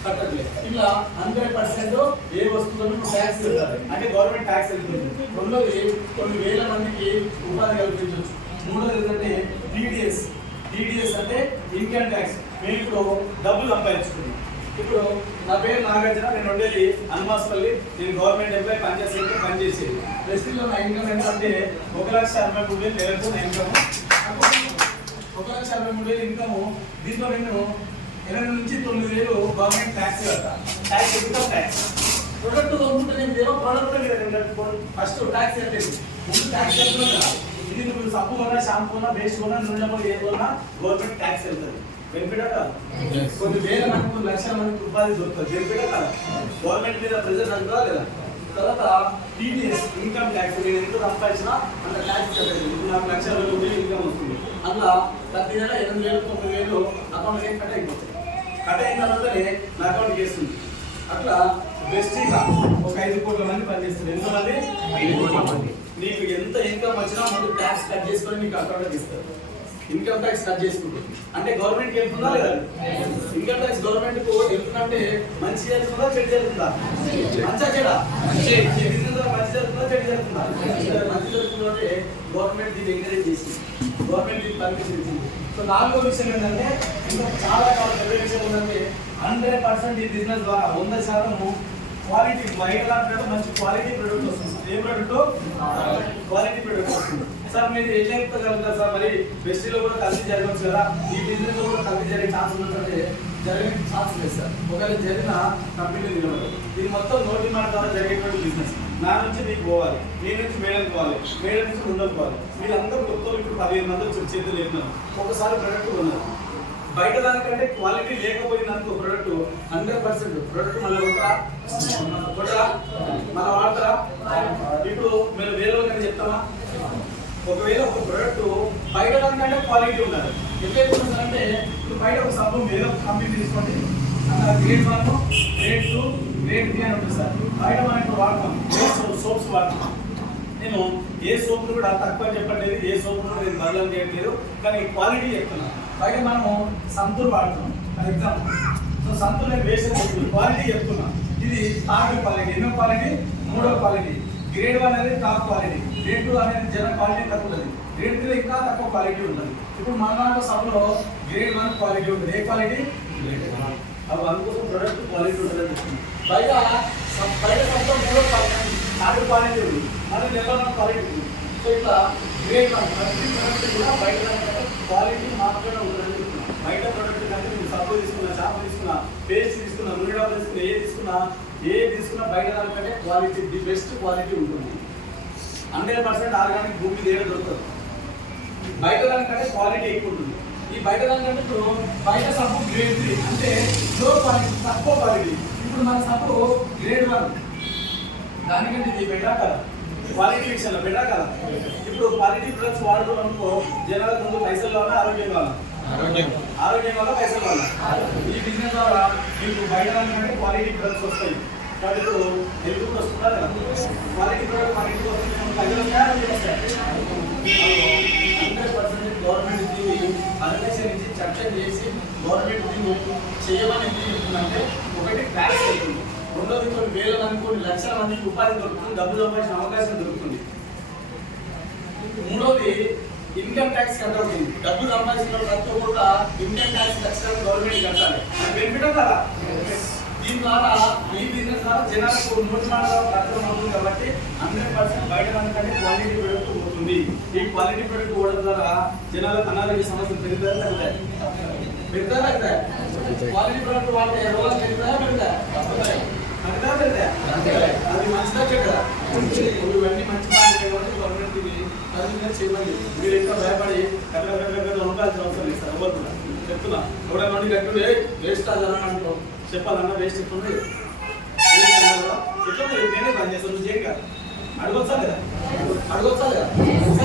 కట్టట్లేదు. ఇలా 100% ఏ వస్తువులను ట్యాక్స్ కట్టాలి అంటే గవర్నమెంట్ ట్యాక్స్ వెళ్తుంది. రెండోది కొన్ని వేల మందికి ఉపాధి కల్పించవచ్చు. మూడోది ఏంటంటే టీడీఎస్ అంటే ఇన్కమ్ ట్యాక్స్. మేము ఇప్పుడు డబ్బులు సంపాదించుకున్నాం. ఇప్పుడు నా పేరు నాగార్జున, నేను ఉండేది హనుమాస్పల్లి. నేను గవర్నమెంట్ ఎంప్లాయీ పనిచేసేది. ప్రెస్టీజ్లో నా ఇన్కమ్ ఎంత అంటే 1,63,000 నెలకు నా ఇన్కమ్. 1,63,000 ఇన్కమ్. దీంట్లో నేను 8 నుంచి 9,000 గవర్నమెంట్ ట్యాక్స్ కడతా. Tax income tax. ప్రొడక్ట్ కొనుక్కుంటే నేను ఏదో ప్రొడక్ట్ ఫస్ట్ ట్యాక్స్ కట్టేది. ముందు ట్యాక్స్ కట్టడం కదా. ఇది నువ్వు సబ్బు కొన్నా, షాంపూ కొన్నా, పేస్ట్ కొన్నా, నూనె కొన్నా, ఏది కొన్నా గవర్నమెంట్ ట్యాక్స్ వెళ్తుంది. బెనిఫిట్ కదా. కొన్ని వేల మందికి, లక్షల మందికి ఉపాధి దొరుకుతుంది. బెనిఫిట్ కదా. గవర్నమెంట్ మీద ప్రెజర్ అంటారా లేదా? తర్వాత టీడీఎస్ ఇన్కమ్ ట్యాక్స్. నేను ఎంత సంపాదించినా అంత ట్యాక్స్ కట్టేది. ఇప్పుడు నాకు 1,00,000 ఇన్కమ్ వస్తుంది. అందులో ప్రతి నెల 8,000, 9,000 అకౌంట్కి కట్ అయిపోతుంది. కట్ అయిన తర్వాతనే నా అకౌంట్కి వేస్తుంది. అట్లా బెస్ట్గా ఒక 5 కోట్ల మంది పనిచేస్తారు. ఎంతమంది? 5 కోట్ల మంది. నీకు ఎంత ఇన్కమ్ వచ్చినా ముందు ట్యాక్స్ కట్ చేసుకొని నీకు అకౌంట్కి ఇస్తారు. ఇన్కమ్ ట్యాక్స్ కట్ చేసుకుంటుంది అంటే గవర్నమెంట్కి వెళ్తుందా లేదా? ఇన్కమ్ ట్యాక్స్ గవర్నమెంట్కు వెళ్తుందంటే మంచి జరుగుతుందా, చెడు జరుగుతుందా? మంచిగా చెడా? బిజినెస్ మంచి జరుగుతుందా, చెడు జరుగుతుందా? మంచి జరుగుతుందంటే గవర్నమెంట్ దీన్ని ఎంకరేజ్ చేసింది. గవర్నమెంట్ దీన్ని పర్మిషన్ ఇచ్చింది. సో 4వ విషయం ఏంటంటే ఇంకా చాలా విషయం ఏంటంటే 100% ఈ బిజినెస్ ద్వారా 100% క్వాలిటీ బయట దాంట్లో మంచి క్వాలిటీ ప్రొడక్ట్ వస్తుంది సార్. ఏ ప్రొడక్ట్? క్వాలిటీ ప్రొడక్ట్ వస్తుంది సార్. మీరు ఏం చెప్తారు సార్, మరి బెస్టీలో కూడా కలిసి జరగవచ్చు కదా, ఈ బిజినెస్ లో కూడా కలిసి జరిగే ఛాన్స్ ఉంటుందంటే జరిగే ఛాన్స్ లేదు సార్. ఒకవేళ జరిగిన కంపెనీ నిలబడదు. ఇది మొత్తం నోటి మాట ద్వారా జరిగేటువంటి బిజినెస్. నా నుంచి నీకు పోవాలి, నీ నుంచి మేడం పోవాలి, మేడం నుంచి ముందరు పోవాలి. మీరు అందరూ కొత్త ఇప్పుడు 15 మంది చేతులు లేపినారు. ఒకసారి ప్రొడక్ట్ ఉన్నారు బయట దానికంటే క్వాలిటీ లేకపోయిందనుకో ప్రొడక్ట్ 100% ప్రొడక్ట్ మళ్ళీ కొట్టరా మళ్ళీ వాడతారా? ఇప్పుడు మీరు వేరే వాళ్ళకి చెప్తామా? ఒకవేళ ఒక ప్రొడక్ట్ బయట దానికంటే క్వాలిటీ ఉండాలి. ఎట్లయిపోతుందంటే ఇప్పుడు బయట ఒక సబ్బు ఏదో కంపెనీ తీసుకోండి, అలా గ్రేడ్ 1, గ్రేడ్ 2, గ్రేడ్ 3 అని ఉంటుంది సార్. బయట మనం ఇప్పుడు వాడతాం సోప్స్ వాడతాం. నేను ఏ సోప్ కూడా తక్కువ చెప్పట్లేదు, ఏ సోప్ కూడా నేను బదలం చేయట్లేదు, కానీ క్వాలిటీ చెప్తున్నాను. బయట మనము సంతూర్ వాడుతున్నాం ఫర్ ఎగ్జాంపుల్. సో సంతూర్ నేను వేసే క్వాలిటీ చెప్తున్నాను. ఇది థర్డ్ క్వాలిటీ, ఎన్నో క్వాలిటీ? 3వ క్వాలిటీ. గ్రేడ్ 1 అనేది టాప్ క్వాలిటీ, గ్రేడ్ 2 అనేది జనరల్ క్వాలిటీ తక్కువ ఉంటుంది, గ్రేడ్ 3 ఇంకా తక్కువ క్వాలిటీ ఉంటుంది. ఇప్పుడు మన దాంట్లో సబ్లో గ్రేడ్ 1 క్వాలిటీ ఉంటుంది. ఏ క్వాలిటీ? అవి అందుకోసం ప్రొడక్ట్ క్వాలిటీ ఉంటుందని చెప్తుంది. బయట సబ్లో 3వ క్వాలిటీ, థర్డ్ క్వాలిటీ ఉంది, మరి లెవెల్ 1 క్వాలిటీ ఉంది. సో ఇట్లా గ్రేడ్ 1 ప్రతి ప్రొడక్ట్ కూడా బయట క్వాలిటీ మాత్రమే ఉంటుందని చెప్తున్నాం. బయట ప్రొడక్ట్ కంటే మీరు సబ్బు తీసుకున్నా, షాంపూ తీసుకున్నా, పేస్ట్ తీసుకున్నా, నూనె డబ్బా తీసుకున్నా, ఏ తీసుకున్నా బయట దానికంటే క్వాలిటీ ది బెస్ట్ క్వాలిటీ ఉంటుంది. 100% ఆర్గానిక్ భూమి దగ్గర దొరుకుతుంది. బయట దానికంటే క్వాలిటీ ఎక్కువ ఉంటుంది. ఈ బయట దానికంటే ఇప్పుడు బయట సబ్బు గ్రేడ్ 3 అంటే లో క్వాలిటీ, తక్కువ క్వాలిటీ. ఇప్పుడు మన సబ్బు గ్రేడ్ 1 దానికంటే ఇది బెటర్ కదా, క్వాలిటీ విషయంలో బెటర్ కదా. ఇప్పుడు క్వాలిటీ ప్రొడక్ట్స్ వాడుకోవాలనుకో జనాలకు ముందు పైసలు కావాలా, ఆరోగ్యం కావాలా? ఆరోగ్యం వల్ల పైసలు వల్ల. ఈ బిజినెస్ ద్వారా మీకు బయట దానికంటే క్వాలిటీ ప్రొడక్ట్స్ వస్తాయి. కాబట్టి ఇప్పుడు హెల్త్ కూడా వస్తుందా కదా, క్వాలిటీ ప్రొడక్ట్ మన ఇంటికి వస్తుంది. 100% గవర్నమెంట్ దీన్ని అనుమతించి చర్చ చేసి గవర్నమెంట్ దీన్ని చేయమని ఎందుకు చెప్తుందంటే, ఒకటి ట్యాక్స్ అవుతుంది, రెండోది కొన్ని వేల మంది, కొన్ని లక్షల మందికి ఉపాధి దొరుకుతుంది, డబ్బు సంపాదించిన అవకాశం దొరుకుతుంది. మూడోది ఇన్కమ్ ట్యాక్స్ కట్టవుతుంది. డబ్బు సంపాదించిన ప్రతి ఒక్కరు ఇన్కమ్ ట్యాక్స్ ఖచ్చితంగా గవర్నమెంట్ కట్టాలి. బెనిఫిట్ కదా. దీని ద్వారా ఈ బిజినెస్ ద్వారా జనాలకు నోటి మాట ఖర్చు అవుతుంది. కాబట్టి 100% బయట దానికంటే క్వాలిటీ ప్రొడక్ట్ పోతుంది. ఈ క్వాలిటీ ప్రొడక్ట్ పోవడం ద్వారా జనాలకు అనారోగ్య సమస్యలు పెరుగుతాయి, తగ్గుతాయి. క్వాలిటీ ప్రొడక్ట్ వాడితే రోగాలు పెరుగుతాయా, పెరుగుతాయి? అది మంచిదా చెడ్డా? ఇవన్నీ మంచి కాబట్టి గవర్నమెంట్ చేయమని మీరు ఇంకా భయపడి ఉండాల్సిన అవసరం లేదు సార్. ఎవరు కూడా చెప్తున్నా, ఎవడ మంది కట్టుండే వేస్ట్ అని అనుకో చెప్పాలన్నా వేస్ట్ చెప్తుంది. ఎట్లా నేనే పని చేస్తాను, నువ్వు చేయక అడగొచ్చా లేదా? అడగొచ్చా లేదా?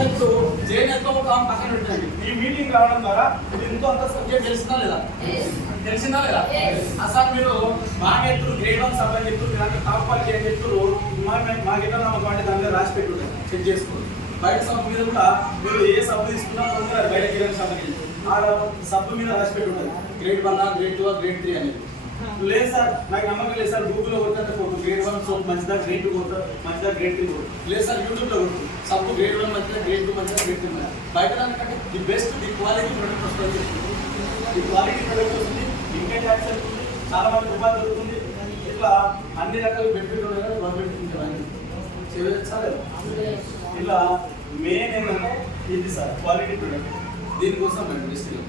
ఇప్పుడు జైన్ ఎంతో పక్కన పెట్టండి. ఈ మీటింగ్ రావడం ద్వారా ఇది ఎంతో అంత సబ్జెక్ట్ తెలిసిందా లేదా? తెలిసిందా లేదా? అసలు మీరు మాకెత్తులు గ్రేడ్ 1 సబ్ అని చెప్తున్నారు, అంటే టాప్ క్వాలిటీ అని చెప్తున్నారు. మాకెట్లా నమ్మకం అంటే దాని మీద రాసి పెట్టుంటారు, చెక్ చేసుకోండి. బయట సబ్బు మీద కూడా మీరు ఏ సబ్బు తీసుకున్నా పొందుతారు. బయట కిరాణా షాప్కి ఆ సబ్బు మీద రాసి పెట్టుంటారు గ్రేడ్ 1, గ్రేడ్ 2, గ్రేడ్ 3 అనేది. లేదు సార్ నాకు నమ్మకం లేదు సార్, గూగుల్లో కొట్టే కొట్టు గ్రేడ్ 1 సోప్ మంచిదా, గ్రేడ్ 2 కొట్టు మంచిదా, గ్రేడ్ 3 కొట్టు. లేదు సార్ యూట్యూబ్లో కొట్టు సబ్బు గ్రేడ్ 1 మంచిదా, గ్రేడ్ 2 మంచిదా, గ్రేడ్ 3 మంచిదా. బయట దానికంటే the best the quality product వస్తుంది. ఈ క్వాలిటీ ప్రొడక్ట్ వస్తుంది, ఇన్కమ్ ట్యాక్స్ అవుతుంది, చాలా మంది ఉపాధి దొరుకుతుంది. ఇట్లా అన్ని రకాల బెనిఫిట్ ఉన్నాయి కదా గవర్నమెంట్ చేయలేదు. ఇలా మెయిన్ ఏంటంటే ఇది సార్ క్వాలిటీ ప్రొడక్ట్. దీనికోసం మేము బెస్ట్గా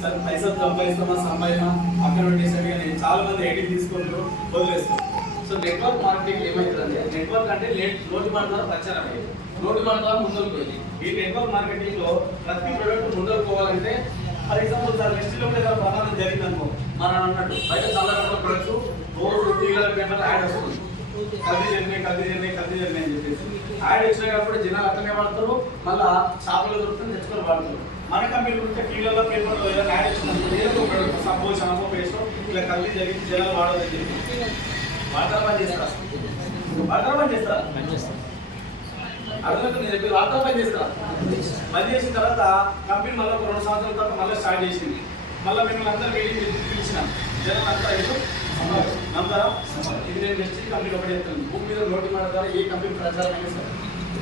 సార్ పైసలు సంపాదిస్తామా అక్కడ పెట్టేసరికి కానీ చాలా మంది ఐటీ తీసుకుంటారు, వదిలేస్తారు. సో నెట్వర్క్ మార్కెటింగ్ ఏమవుతుందంటే, నెట్వర్క్ అంటే నోటి మాట ద్వారా ప్రచారం అయ్యేది, నోటి మాట ద్వారా ముందుకు పోయింది. ఈ నెట్వర్క్ మార్కెటింగ్ లో ప్రతి ప్రొడక్ట్ ముందుకు పోవాలంటే ఫర్ ఎగ్జాంపుల్ సార్ నెక్స్ట్ లో ఏదైనా ప్రమాదం జరిగిందనుకో మనం అన్నట్టు బయట చాలా రకాల ప్రొడక్ట్స్ రోజు టీవీల పేపర్ యాడ్ వస్తుంది, కల్తీ జరిగినాయి అని చెప్పేసి యాడ్ వచ్చినాయి. కాబట్టి జనాలు అట్లనే వాడతారు, మళ్ళీ షాపులో దొరుకుతుంది తెచ్చుకొని వాడతారు. మన కంపెనీ గురించి టీవీలలో పేపర్లో ఏదైనా యాడ్ వచ్చినప్పుడు ఏదో ఒక సబ్బు షాంపూ పేస్ట్ ఇలా కల్తీ జరిగి జనాలు వాడాలని చెప్పి వాటర్ పని చేస్తారా? అర్థమైతే నేను చెప్పి వాటర్ పని చేస్తారా? పని చేసిన తర్వాత కంపెనీ మళ్ళీ ఒక 2 సంవత్సరాల తర్వాత మళ్ళీ స్టార్ట్ చేసింది. మళ్ళీ మిమ్మల్ని అందరూ మీటింగ్ పిలిచిన జనాలు అంతా నమ్ముతారా? ఇది నేను వచ్చి కంపెనీ ఒకటి చేస్తాను. భూమి మీద నోటి మాట ద్వారా ఏ కంపెనీ ప్రచారం అయినా సరే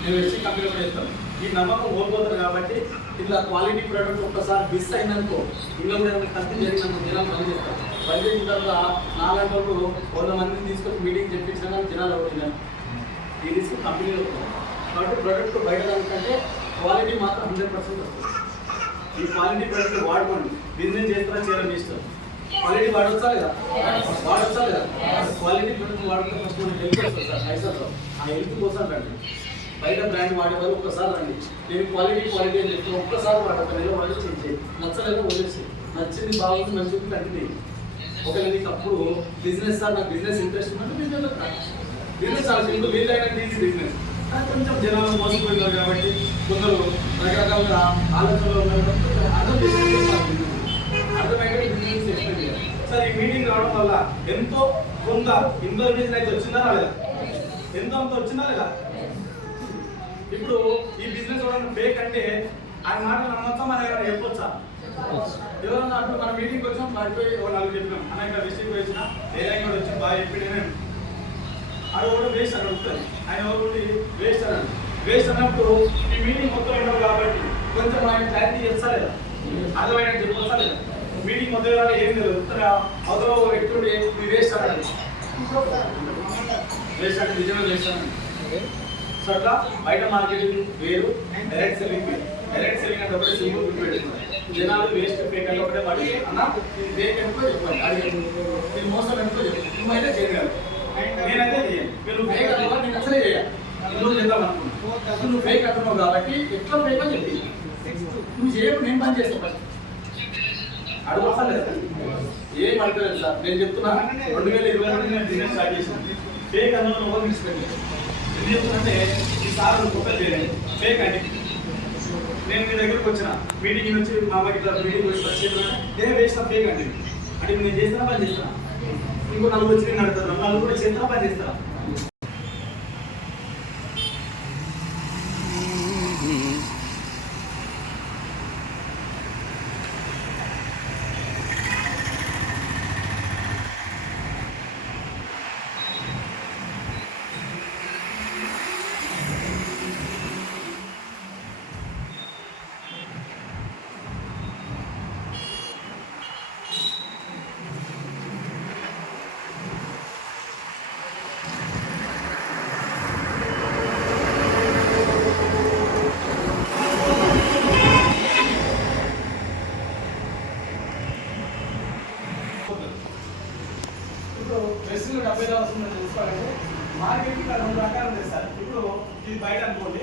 నేను వచ్చి కంపెనీ ఒకటి చేస్తాను. ఈ నమ్మకం ఓడిపోతారు. కాబట్టి ఇట్లా క్వాలిటీ ప్రొడక్ట్ ఒక్కసారి మిస్ అయినందుకో ఇంకా కూడా కల్తీ జరిగినందుకు జనాలు పని చేస్తారు. బయట తర్వాత నాలుగు 100 మందిని తీసుకొని మీటింగ్ చెప్పించినా కానీ జనాలు అవుతుంది ఇది కంపెనీలో కాబట్టి ప్రొడక్ట్ బయట దానికంటే క్వాలిటీ మాత్రం 100% వస్తుంది. ఈ క్వాలిటీ ప్రొడక్ట్ వాడుకోండి. బిజినెస్ చేస్తారా చేయడం ఇష్టం. క్వాలిటీ వాడొచ్చా లేదా? క్వాలిటీ ప్రొడక్ట్ వాడితే ఫస్ట్ మనకి హెల్త్ వస్తుంది సార్. పైసలు ఆ హెల్త్ కోసం రండి. బయట బ్రాండ్ వాడేవాళ్ళు ఒక్కసారి రండి. నేను క్వాలిటీ అని చెప్పి ఒక్కసారి వాడతాను. వాడి చేంజ్ నచ్చలేదు వదిలేసి, నచ్చింది బాగుంది మంచిది కంటిన్యూ. ఒకవేళ నీకు అప్పుడు బిజినెస్ సార్ నాకు బిజినెస్ ఇంట్రెస్ట్ ఉంటే బిజినెస్ చాలా సింపుల్. వీళ్ళైనా ఈజీ బిజినెస్ కొంచెం జనాలు మోసపోయినారు కాబట్టి కొందరు రకరకాలుగా ఆలోచనలో ఉన్నారు. అర్థమైతే బిజినెస్ ఎక్స్ప్లెయిన్ చేయాలి. సార్ ఈ మీటింగ్ రావడం వల్ల ఎంతో కొంత ఇన్ఫర్మేషన్ అయితే వచ్చిందా రాలేదా? ఎంతో అంత వచ్చిందా లేదా? ఇప్పుడు ఈ బిజినెస్ ఎవరైనా ఫేక్ అంటే ఆయన మాటలు నమ్మచ్చా, మన ఎవరైనా చెప్పొచ్చా? ఎవరన్నా అంటూ మన మీటింగ్కి వచ్చాం పడిపోయి నాలుగు చెప్పినాం అన్న ఇక్కడ డిస్ట్రిక్ట్ వచ్చిన ఏదైనా వచ్చి బాగా చెప్పిడే అది కూడా వేస్ట్ అని అడుగుతుంది. ఆయన ఎవరు వేస్ట్ అని వేస్ట్ అన్నప్పుడు ఈ మీటింగ్ మొత్తం ఉండవు కాబట్టి కొంచెం ఆయన క్లారిటీ చేస్తా లేదా? అర్థమైన చెప్పొచ్చా లేదా? మీటింగ్ మొదలు ఏం లేదు అవతల వ్యక్తుడు ఇది వేస్ట్ అన్నాడు. వేస్ట్ అంటే నిజంగా వేస్ట్ అన్నాడు. సో అట్లా బయట మార్కెటింగ్ వేరు, డైరెక్ట్ సెల్లింగ్ వేరు. డైరెక్ట్ సెల్లింగ్ అంటే ఒకటే సింపుల్ గుర్తు పెట్టుకున్నాను. జనాలు వేస్ట్ ఫేక్ అంటే ఒకటే మాట అన్న ఇది ఫేక్ అనుకో చెప్పండి, అడిగాను ఇది మోసం అనుకో చెప్పండి. నువ్వైతే చేయగలరు, నేనైతే చేయను. మీరు ఫేక్ అనుకో నేను అసలే చేయాలి. ఇందులో చేద్దాం అనుకున్నాను. నువ్వు ఫేక్ అంటున్నావు కాబట్టి ఎట్లా ఫేక్ అని చెప్పి నువ్వు చేయకు, నేను పని చేస్తాను. ఫస్ట్ అడుగు అసలు లేదు, ఏం అడగలేదు సార్. నేను చెప్తున్నా 2022 నేను బిజినెస్ స్టార్ట్ చేసాను. ఫేక్ అన్న నువ్వు తీసుకెళ్ళి ఎందుకు చెప్తుందంటే ఈ సార్ గొప్ప చేయాలి ఫేక్ అంటే నేను మీ దగ్గరకు వచ్చిన మీటింగ్ నుంచి మా అమ్మకి ఇట్లా మీటింగ్ వచ్చి నేను వేసిన ఫేక్ అంటే అంటే నేను చేస్తున్నా పని చేస్తున్నా, ఇంకో నలుగురు వచ్చి నేను అడుగుతాను, నలుగురు కూడా చేస్తున్నా పని చేస్తాను. ఇప్పుడు బెస్ట్లో 70 వస్తుందని తెలుసుకోవాలంటే మార్కెటింగ్ 2 రకాలు ఉంది సార్. ఇప్పుడు ఇది బయట అనుకోండి,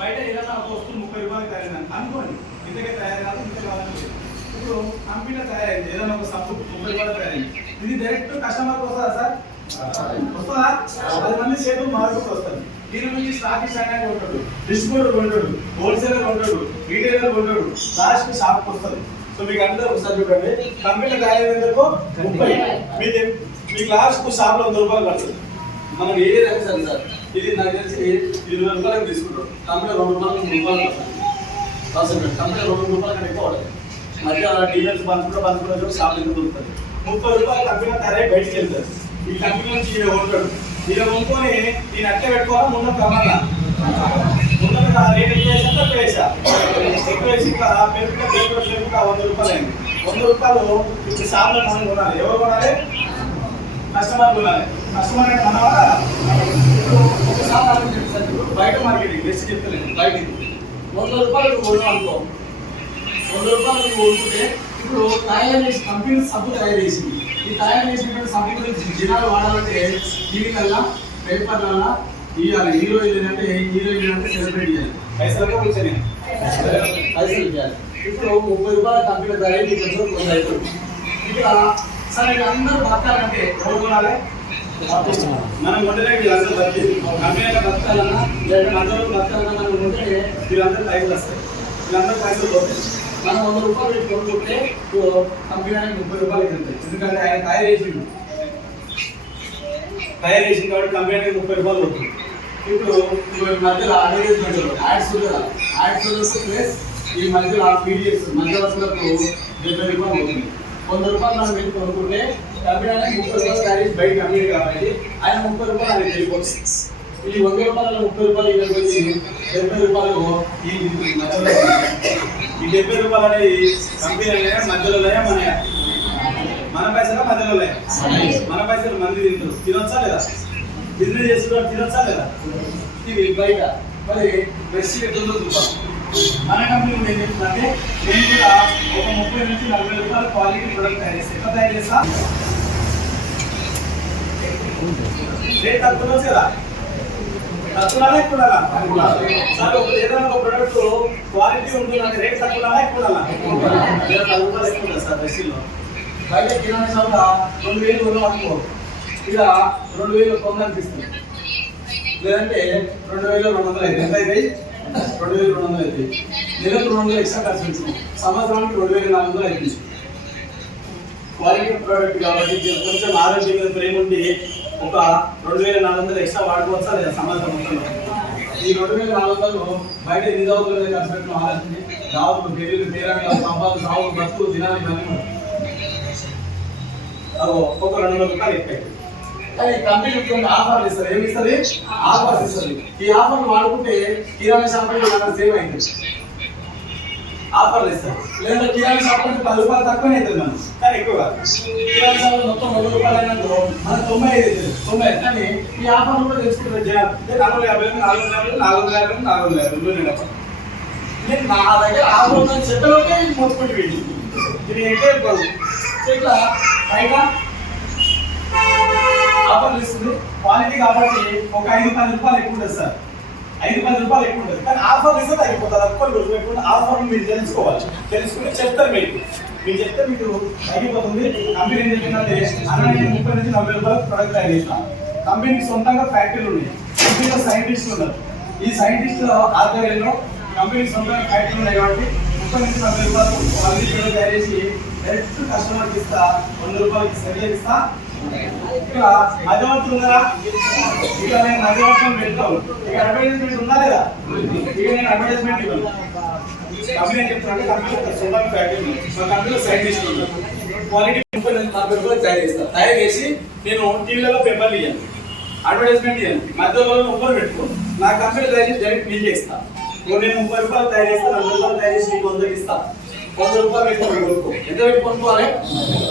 బయట ఏదైనా ఒక వస్తువు 30 రూపాయలు తయారైంది అనుకోండి, ఇంతకే తయారు కాదు ఇంత కావాలని. ఇప్పుడు కంపెనీలో తయారైంది ఏదైనా ఒక సబ్బు 30 రూపాయలు తయారైంది, ఇది డైరెక్ట్ కస్టమర్కి వస్తుందా సార్? వస్తుందా? 10 మంది సేపు మార్కెట్ వస్తుంది. దీని నుంచి స్టాకిస్ట్ అనేది ఉంటాడు, డిస్ట్రిబ్యూటర్ ఉంటాడు, హోల్సేలర్ ఉంటాడు, రీటైలర్ ఉంటాడు, లాస్ట్ షాప్కి వస్తుంది. సో మీకు అందరూ ఒకసారి చూడండి, కంపెనీ తయారైనందుకు 30, మీకు లాస్ట్ షాప్ లో 100 రూపాయలు పడుతుంది. మనం ఏదైనా సరే సార్ ఇది నాకు తెలిసి 20 రూపాయలకు తీసుకుంటాం, కంపెనీ 2 రూపాయలు 3 రూపాయలు పడుతుంది. కంపెనీ 2 రూపాయల కంటే ఎక్కువ పడుతుంది. మధ్య డీలర్స్ బంధువులు షాప్ ఎందుకు దొరుకుతుంది. 30 రూపాయలు కంపెనీ తయారై బయటికి వెళ్తారు. ఈ కంపెనీ నుంచి ఈయన ఉంటాడు, ఈయన కొనుక్కొని ఈయన అట్టే పెట్టుకోవాలా ముందు కమ్మాలా ముందు రేట్ ఎక్కువ వేసా ఎక్కువ వేసి పెరుగుతా 100 రూపాయలు అయింది. 100 రూపాయలు ఇప్పుడు షాప్లో మనం కొనాలి. ఎవరు కొనాలి? కస్టమర్ కొనాలి. కస్టమర్ అంటే మన ఒకసారి బయట మార్కెటింగ్ బెస్ట్ చెప్తలేదు. బయట 100 రూపాయలు కొన్నాం అనుకో, 100 రూపాయలు కొనుక్కుంటే ఇప్పుడు తయారు చేసి కంపెనీ సబ్బు తయారు చేసింది. ఈ తయారు చేసినటువంటి సబ్బు గురించి జనాలు వాడాలంటే టీవీలల్లా పేపర్లల్లా ఇవ్వాలి. హీరోయిన్ అంటే సెలబ్రేట్ చేయాలి, పైసలు కూర్చొని పైసలు చేయాలి. ఇప్పుడు 30 రూపాయల కంపెనీ తయారు ఇక్కడ సరే అందరూ బతకాలంటే ఎవరు కొనాలి? మనం కొండలకి అందరూ బతికి కంపెనీలో బతకాలన్నా లేదా అందరూ బతకాలన్నా మనం ఉంటే వీళ్ళందరూ పైసలు వస్తాయి, వీళ్ళందరూ పైసలు పోతాయి. మనం 100 రూపాయలు కొనుక్కుంటే కంపెనీ 30 రూపాయలకి వెళ్తాయి. ఎందుకంటే ఆయన తయారు చేసింది కాబట్టి కంపెనీ 30 రూపాయలు పోతుంది. ఇప్పుడు మధ్యలో అడ్వర్టైజ్మెంట్ యాడ్స్ ప్లస్ ఈ మధ్యలో పీడిఎస్ మధ్యవర్తులకు 70 రూపాయలు పోతుంది. 100 రూపాయలు మనం వెళ్ళి కొనుక్కుంటే కంపెనీ 30 రూపాయలు తయారీ బయట కంపెనీ కాబట్టి ఆయన 30 రూపాయలు ఆయన వెళ్ళిపోతుంది. ఈ 100 రూపాయలు 30 రూపాయలు వెళ్ళిపోయి 70 రూపాయలు ఈ మధ్యలో ఈ 70 రూపాయలు అనేది కంపెనీ మధ్యలో మన మన పైసలు మధ్యలో మన పైసలు మంది తింటారు, తినొచ్చా లేదా? బిజినెస్ చేస్తున్నారు, తినొచ్చా లేదా? ఇది బయట మరి బెస్ట్ రూపాయలు. మన కంపెనీ ఏం చెప్తుందంటే నేను కూడా ఒక 30 నుంచి 40 రూపాయల క్వాలిటీ ప్రొడక్ట్ తయారు చేస్తాను. ఎట్లా తయారు చేస్తా? రేట్ తక్కువ కదా, తక్కువ ఎక్కువ సార్. ఏదైనా ఒక ప్రొడక్ట్ క్వాలిటీ ఉంటుందంటే రేట్ తక్కువ ఎక్కువ 10 రూపాయలు ఎక్కువ సార్. బెస్ట్లో బయట కిరాణా షాప్ 2000 వరకు అనుకో, ఇలా 2000 అనిపిస్తుంది, లేదంటే 2200 అయితే ఎంత అవుతాయి? 2200 అవుతాయి. నెలకు 200 ఎక్స్ట్రా ఖర్చు పెంచుతాం, సంవత్సరానికి 2400 అవుతుంది. క్వాలిటీ ప్రోడక్ట్ కాబట్టి కొంచెం ఆరోగ్యం మీద ప్రేమ ఉండి ఒక 2400 ఎక్స్ట్రా వాడుకోవచ్చా లేదా సంవత్సరం మొత్తంలో? ఈ 2400 బయట ఎన్ని చదువుతుంది ఖర్చు పెట్టిన ఆలోచించి దావులు పెళ్ళిళ్ళు తీరంగా సంపాదన సాగు బతుకు దినాలు ఇవన్నీ ఒక 200 రూపాయలు ఎక్కువ. కానీ కంపెనీ కొన్ని ఆఫర్లు ఇస్తారు. ఏమి ఇస్తుంది? ఆఫర్స్ ఇస్తుంది. ఈ ఆఫర్లు వాడుకుంటే కిరాణా షాప్ సేవ్ అయింది. ఆఫర్లు ఇస్తారు, లేదా కిరాణా షాప్ అంటే 10 రూపాయలు తక్కువనే అవుతుంది మనం, కానీ ఎక్కువ కిరాణా షాప్ మొత్తం 100 రూపాయలు అయినట్టు మన 95 అవుతుంది. 90 కానీ ఈ ఆఫర్లు కూడా తెలుసుకుంటారు జనాలు. 450, 450, 450, 450. నేను నా దగ్గర ఆఫర్ ఉందని చెప్పలోకే మొత్తుకుంటూ వెళ్ళి ఇది ఏంటో ఇట్లా బయట ఆఫర్లు ఇస్తుంది. క్వాలిటీ కాబట్టి ఒక 5-10 రూపాయలు ఎక్కువ ఉంటుంది సార్, 5-10 రూపాయలు ఎక్కువ ఉంటుంది. కానీ ఆఫర్లు ఇస్తే తగ్గిపోతుంది. అప్పుడు ఆఫర్లు మీరు తెలుసుకుని చెప్తారు. మీరు చెప్తే మీకు తగ్గిపోతుంది. కంపెనీ ఏం చెప్పిందంటే అన్న నేను 30 నుంచి 40 రూపాయలు ప్రొడక్ట్ తయారు చేసిన. కంపెనీకి సొంతంగా ఫ్యాక్టరీలు ఉన్నాయి, కంపెనీలో సైంటిస్టులు ఉన్నారు. ఈ సైంటిస్టుల ఆధ్వర్యంలో కంపెనీకి సొంతంగా ఫ్యాక్టరీలు ఉన్నాయి కాబట్టి 30 నుంచి 40 రూపాయలు క్వాలిటీ ప్రొడక్ట్ తయారు చేసి డైరెక్ట్ కస్టమర్కి ఇస్తా, 100 రూపాయలకి సరిగా ఇస్తా. ఇక్కడ మధ్యవర్తులు ఉన్నారా? ఇక నేను మధ్యవర్తులు పెడతాను. ఇక అడ్వర్టైజ్మెంట్ ఉందా లేదా? ఇక నేను అడ్వర్టైజ్మెంట్ ఇవ్వను. కంపెనీ ఏం చెప్తానంటే కంపెనీ సొంతంగా ఫ్యాక్టరీ, మా కంపెనీలో సైంటిస్టులు ఉన్నారు. క్వాలిటీ 40 రూపాయలు తయారు చేస్తాను. తయారు చేసి నేను టీవీలలో పేపర్లు ఇవ్వను, అడ్వర్టైజ్మెంట్ ఇవ్వను, మధ్యలో ఒక్కరు పెట్టుకోను. నా కంపెనీ తయారు చేసి డైరెక్ట్ మీకే ఇస్తాను. నేను 30 రూపాయలు తయారు చేస్తాను, 100 రూపాయలు తయారు చేసి మీకు 100కి ఇస్తాను. 100 రూపాయలు పెట్టి మీరు కొనుక్కో. ఎంత పెట్టి కొనుక్కోవాలి?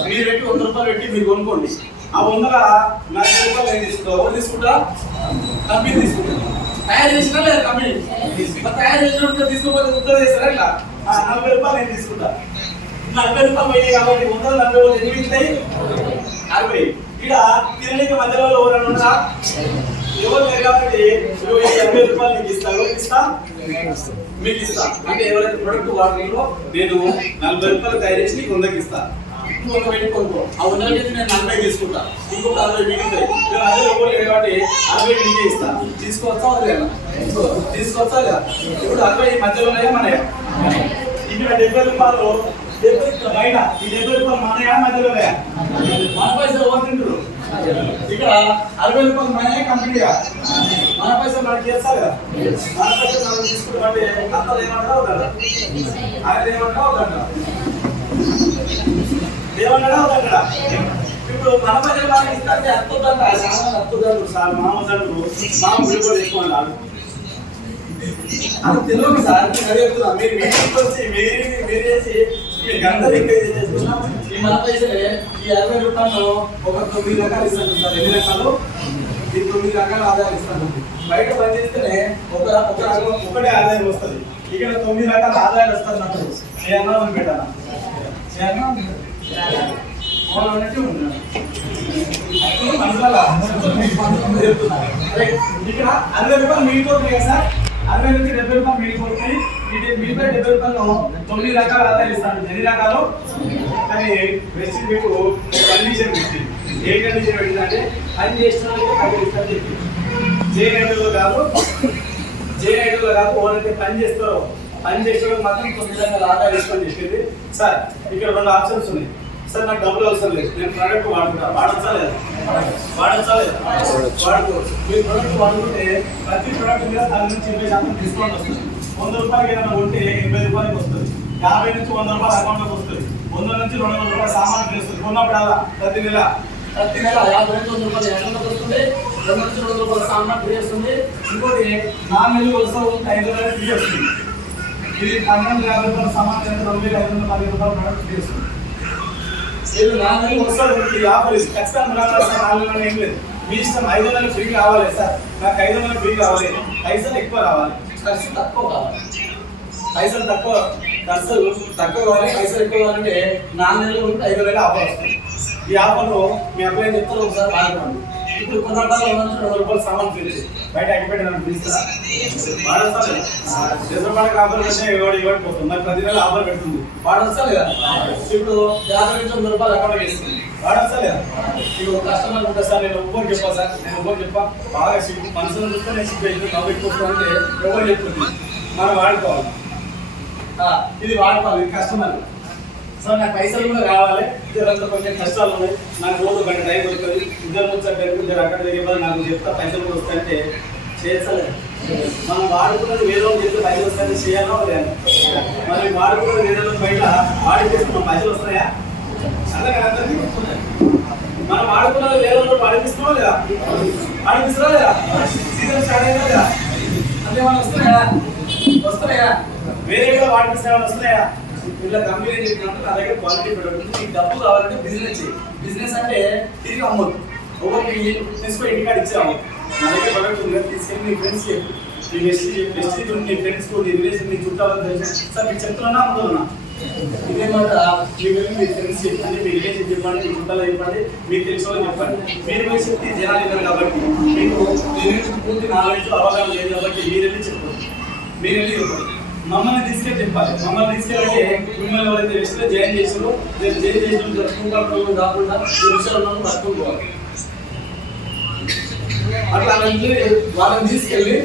మీరు పెట్టి 100 రూపాయలు పెట్టి మీరు కొనుక్కోండి. ఆ 100ల 40 రూపాయలు నేను తీసుకుంటా. ఎవరు తీసుకుంటా? కంపెనీ తీసుకుంటా. తయారు చేసినా లేదా కంపెనీ తయారు చేసినప్పుడు తీసుకోకపోతే ఉత్తరం చేస్తారా? ఇట్లా 40 రూపాయలు నేను తీసుకుంటా. 40 రూపాయలు పోయి కాబట్టి 140 ఎన్ని మిగులుతాయి? 60. ఇక్కడ తినలేక మధ్యలో ఎవరైనా ఉన్నారా? ఎవరు లేరు కాబట్టి 80 రూపాయలు నీకు ఇస్తా. ఎవరికి ఇస్తా? మీకు ఇస్తా. అంటే ఎవరైతే ప్రొడక్ట్ వాడుతుందో నేను 40 రూపాయలు తయారు చేసి నీకు 100కి ఇస్తా. ఇంకొక పెట్టి కొనుక్కో. ఆ 100కి నేను 40 తీసుకుంటా. ఇంకొక 60 మిగులుతాయి. నేను అదే రూపాయలు లేదు కాబట్టి 60 నీకే ఇస్తా. తీసుకోవచ్చా లేదా? తీసుకోవచ్చా లేదా? ఇప్పుడు 60 మధ్యలోనే మనయా? ఇక్కడ 70 రూపాయలు బయట ఈ 70 రూపాయలు మనయా మధ్యలోనే? మన పైసలు ఎవరు తింటారు? ఇక్కడ 60 రూపాయలు మనయే కంపెనీగా, మన పైసలు మనకి చేస్తారు కదా. మన పైసలు మనం తీసుకుంటామంటే అంతలో ఏమంటావు కదా? ఆయన ఏమంటావు కదా? ఏమన్నాడా కదా? ఇప్పుడు మన పైసలు మనకి ఇస్తే అత్తుదంట, అత్తుదండు సార్, మామూలు విలువ చేసుకోవాలి. అది తెలియదు సార్, చెప్తున్నా. మీరు మీటింగ్కి వచ్చి మీరు చేసి మీకు అందరూ ఎంకరేజ్ చేస్తున్నా. ఈ మన పైసలే ఈ 60 రూపాయలు ఒక 9 రకాలు ఇస్తాను సార్. ఎన్ని రకాలు? ఈ 9 రకాల ఆదాయాలు ఇస్తాను. బయట పని చేస్తేనే ఒకటే ఆదాయం వస్తుంది. ఇక్కడ 9 రకాల ఆదాయాలు వస్తుంది. నాకు చేయన్నా పెట్టాను, చేయన్నా ఇక్కడ 60 రూపాయలు మిగిలిపోతుంది కదా సార్. 60 నుంచి 70 రూపాయలు మిగిలిపోతుంది. మిగతా 70 రూపాయలు 9 రకాల ఆదాయాలు ఇస్తాను. ఎన్ని రకాలు? కానీ వెస్ట్ మీకు కండిషన్ పెట్టింది. ఏ కండిషన్ పెట్టిందంటే పని చేసిన వాళ్ళకి ఇస్తాను చెప్పి జేఐటీలో కాదు, ఎవరైతే పని చేస్తారో పని చేసే వాళ్ళకి మాత్రం 9 రకాల ఆదాయాలు ఇస్తామని చెప్పింది. సార్ ఇక్కడ 2 ఆప్షన్స్ ఉన్నాయి. సార్ నాకు డబ్బులు అవసరం లేదు, నేను ప్రోడక్ట్ వాడుకుంటా. వాడచ్చా లేదా? వాడుకోవచ్చు. మీరు ప్రోడక్ట్ వాడుకుంటే ప్రతి ప్రోడక్ట్ మీద 10 నుంచి 20% డిస్కౌంట్ వస్తుంది. 100 రూపాయలకి ఏదైనా ఉంటే 80 రూపాయలకి వస్తుంది. 50 నుంచి 100 రూపాయలు అకౌంట్లోకి వస్తుంది. 100 నుంచి 200 రూపాయలు సామాన్ వస్తుంది. కొన్నప్పుడు అలా ప్రతి నెల 50 నుంచి 100 రూపాయలు అకౌంట్లోకి వస్తుంది. 200 నుంచి 200 రూపాయలు సామాన్ ఫ్రీ వస్తుంది. ఇంకోటి 4 నెలలు వస్తూ 5 రూపాయలు ఫ్రీ వస్తుంది. ఇది 1250 రూపాయల సామాన్ 2510 రూపాయలు ప్రోడక్ట్ ఫ్రీ వస్తుంది. మీరు నాలుగు వస్తారు ఈ ఆఫర్ ఇది ఖచ్చితంగా రావాలి సార్. 4 నెలలు ఏం లేదు, మీ ఇష్టం. 500 ఫ్రీ కావాలి సార్, నాకు 500 ఫ్రీ కావాలి, పైసలు ఎక్కువ రావాలి, ఖర్చు తక్కువ కావాలి. పైసలు తక్కువ, ఖర్చు తక్కువ కావాలి, పైసలు ఎక్కువ కావాలంటే 4 నెలలు ఉంటే 5 నెలలు ఆఫర్ వస్తుంది. ఈ ఆఫర్లో మీ అబ్బాయి చెప్తారు ఒకసారి వాడుకోండి. ఇప్పుడు కొన్నాళ్ళు 200 రూపాయలు సామాన్ తెచ్చి బయట అగ్గిపెట్టి నన్ను పిలుస్తారా? వాడొస్తాను. రిజర్వ్ ఆఫర్ పెడితే ఇవ్వకపోతుంది, మరి ప్రతి నెల ఆఫర్ పెడుతుంది, వాడొస్తా లేదా? ఇప్పుడు 50 నుంచి 100 రూపాయలు అకౌంట్ వేస్తుంది, వాడొస్తా లేదా? ఇప్పుడు కస్టమర్ ఉంటుంది సార్, నేను ఒవ్వరు చెప్పా సార్, నేను ఒవ్వరు చెప్పా, బాగా షిప్ మనసులో చూస్తే నేను షిప్ అయితే కాబట్టి ఎక్కువ అంటే ఎవరు చెప్తుంది, మనం వాడుకోవాలి. ఇది వాడుకోవాలి, ఇది కస్టమర్. సార్ నాకు పైసలు కూడా కావాలి, ఇద్దరంతా కొంచెం కష్టాలు ఉన్నాయి, నాకు రోజు గంట టైం దొరుకుతుంది, ఇద్దరు వచ్చారు ఇద్దరు అక్కడ దగ్గర నాకు చెప్తా పైసలు కూడా వస్తాయంటే చేయలేదు. మనం వాడుకున్నది వేరే చెప్తే పైసలు వస్తాయంటే చేయాలో లేదు. మరి వాడుకున్నది వేరే బయట వాడిపిస్తున్నాం, పైసలు వస్తున్నాయా? అలాగే అందరికీ మనం వాడుకున్నది వేరే వాడిపిస్తున్నాం లేదా? వాడిపిస్తున్నా లేదా? సీజన్ స్టార్ట్ అయినా లేదా? అంటే మనం వస్తున్నాయా? వస్తున్నాయా? వేరే కూడా వాడిపిస్తున్నా వస్తున్నాయా? ఇలా కంపెనీ ఏం చెప్పినట్టు నా దగ్గర క్వాలిటీ ప్రొడక్ట్, నీకు డబ్బు కావాలంటే బిజినెస్ చేయి. బిజినెస్ అంటే తిరిగి అమ్మొద్దు, ఒకరికి తీసుకొని ఇంటికాడ ఇచ్చాము. నా దగ్గర ప్రొడక్ట్ ఉంది, తీసుకెళ్ళి నీ ఫ్రెండ్స్ చెప్పు, నీ బెస్ట్ నీ ఫ్రెండ్స్ నీ రిలేషన్ నీ చుట్టాలని తెలిసి సార్ మీకు చెప్తున్నా అమ్ముతున్నా. ఇదేమాట మీకు వెళ్ళి మీ ఫ్రెండ్స్ చెప్పండి, మీ రిలేషన్ చెప్పండి, మీ చుట్టాలు చెప్పండి, మీకు తెలిసిన వాళ్ళు చెప్పండి. మీరు పోయి చెప్తే జనాలు ఇవ్వరు కాబట్టి మీకు పూర్తి నాలెడ్జ్ అవగాహన లేదు కాబట్టి మీరు వెళ్ళి చెప్పండి, మీరు వెళ్ళి చెప్పండి. మమ్మల్ని తీసుకెళ్ళి చెప్పాలి, మమ్మల్ని తీసుకెళ్ళంటే మిమ్మల్ని ఎవరైతే లిస్టులో జాయిన్ చేసారో జాయిన్ చేసిన జరుపుకుంటారు కాకుండా విషయాలు పట్టుకోవాలి. అట్లా వాళ్ళని తీసుకెళ్ళి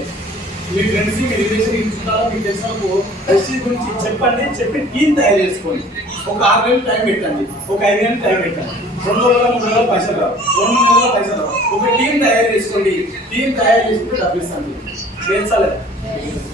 మీ ఫ్రెండ్స్ మీ రిలేషన్ ఇచ్చుకుంటారో మీకు తెలిసినప్పుడు రెసిపీ గురించి చెప్పండి, చెప్పి టీం తయారు చేసుకోండి. ఒక 6 నెలలు టైం పెట్టండి, ఒక 5 నెలలు టైం పెట్టండి, 2 నెలలు 3 నెలలు పైసలు రావు, 2 నెలలు పైసలు రావు. ఒక టీం తయారు చేసుకోండి, టీం తయారు చేసుకుంటే డబ్బులు ఇస్తాను. చేయించాలి,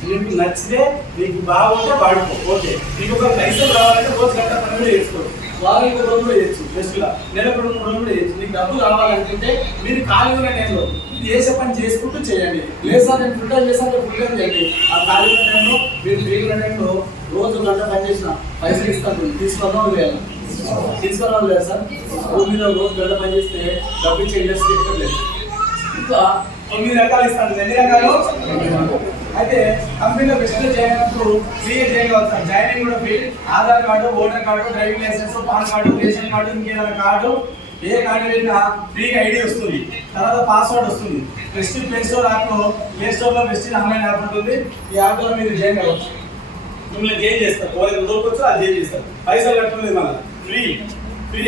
మీకు నచ్చితే మీకు బాగుంటే వాడుకో, ఓకే. మీకు ఒక పైసలు రావాలంటే రోజు గంట పని కూడా చేసుకోండి, వారానికి 2 రోజులు వేయచ్చు, బెస్ట్గా నెలకు 2 3 రోజులు వేయచ్చు. మీకు డబ్బులు రావాలనుకుంటే మీరు ఖాళీగా నేను ఇది చేసే పని చేసుకుంటూ చేయండి. లేదు సార్ నేను ఫుల్ టైం చేస్తాను, ఫుల్ టైం చేయండి. ఆ ఖాళీగా టైంలో మీరు ఫ్రీగా టైంలో రోజు గంట పని చేసిన పైసలు ఇస్తాను. తీసుకున్నాం లేదు, తీసుకున్నాం లేదు సార్. భూమి మీద రోజు గంట పని చేస్తే డబ్బు ఇచ్చే ఇండస్ట్రీ ఎక్కడ లేదు. ఇంకా 9 రకాలు ఇస్తాను. ఎన్ని రకాలు? అయితే కంపెనీలో బెస్ట్ జాయిన్ అయినప్పుడు ఫ్రీగా జాయిన్ అవుతారు. జాయినింగ్ కూడా free. Aadhaar card, voter card, driving licence, PAN card, ration card, ఇంకేదైనా కార్డు, ఏ కార్డు వెళ్ళినా ఫ్రీగా ఐడి వస్తుంది, తర్వాత పాస్వర్డ్ వస్తుంది. బెస్ట్ ప్లే స్టోర్ యాప్లో బెస్ట్ ఆన్లైన్ యాప్ ఉంటుంది. ఈ యాప్లో మీరు జాయిన్ అవ్వచ్చు, మిమ్మల్ని జాయిన్ చేస్తారు. వాళ్ళకి దొరకొచ్చు అది జాయిన్ చేస్తారు. పైసలు కట్టలేదు, మన ఫ్రీ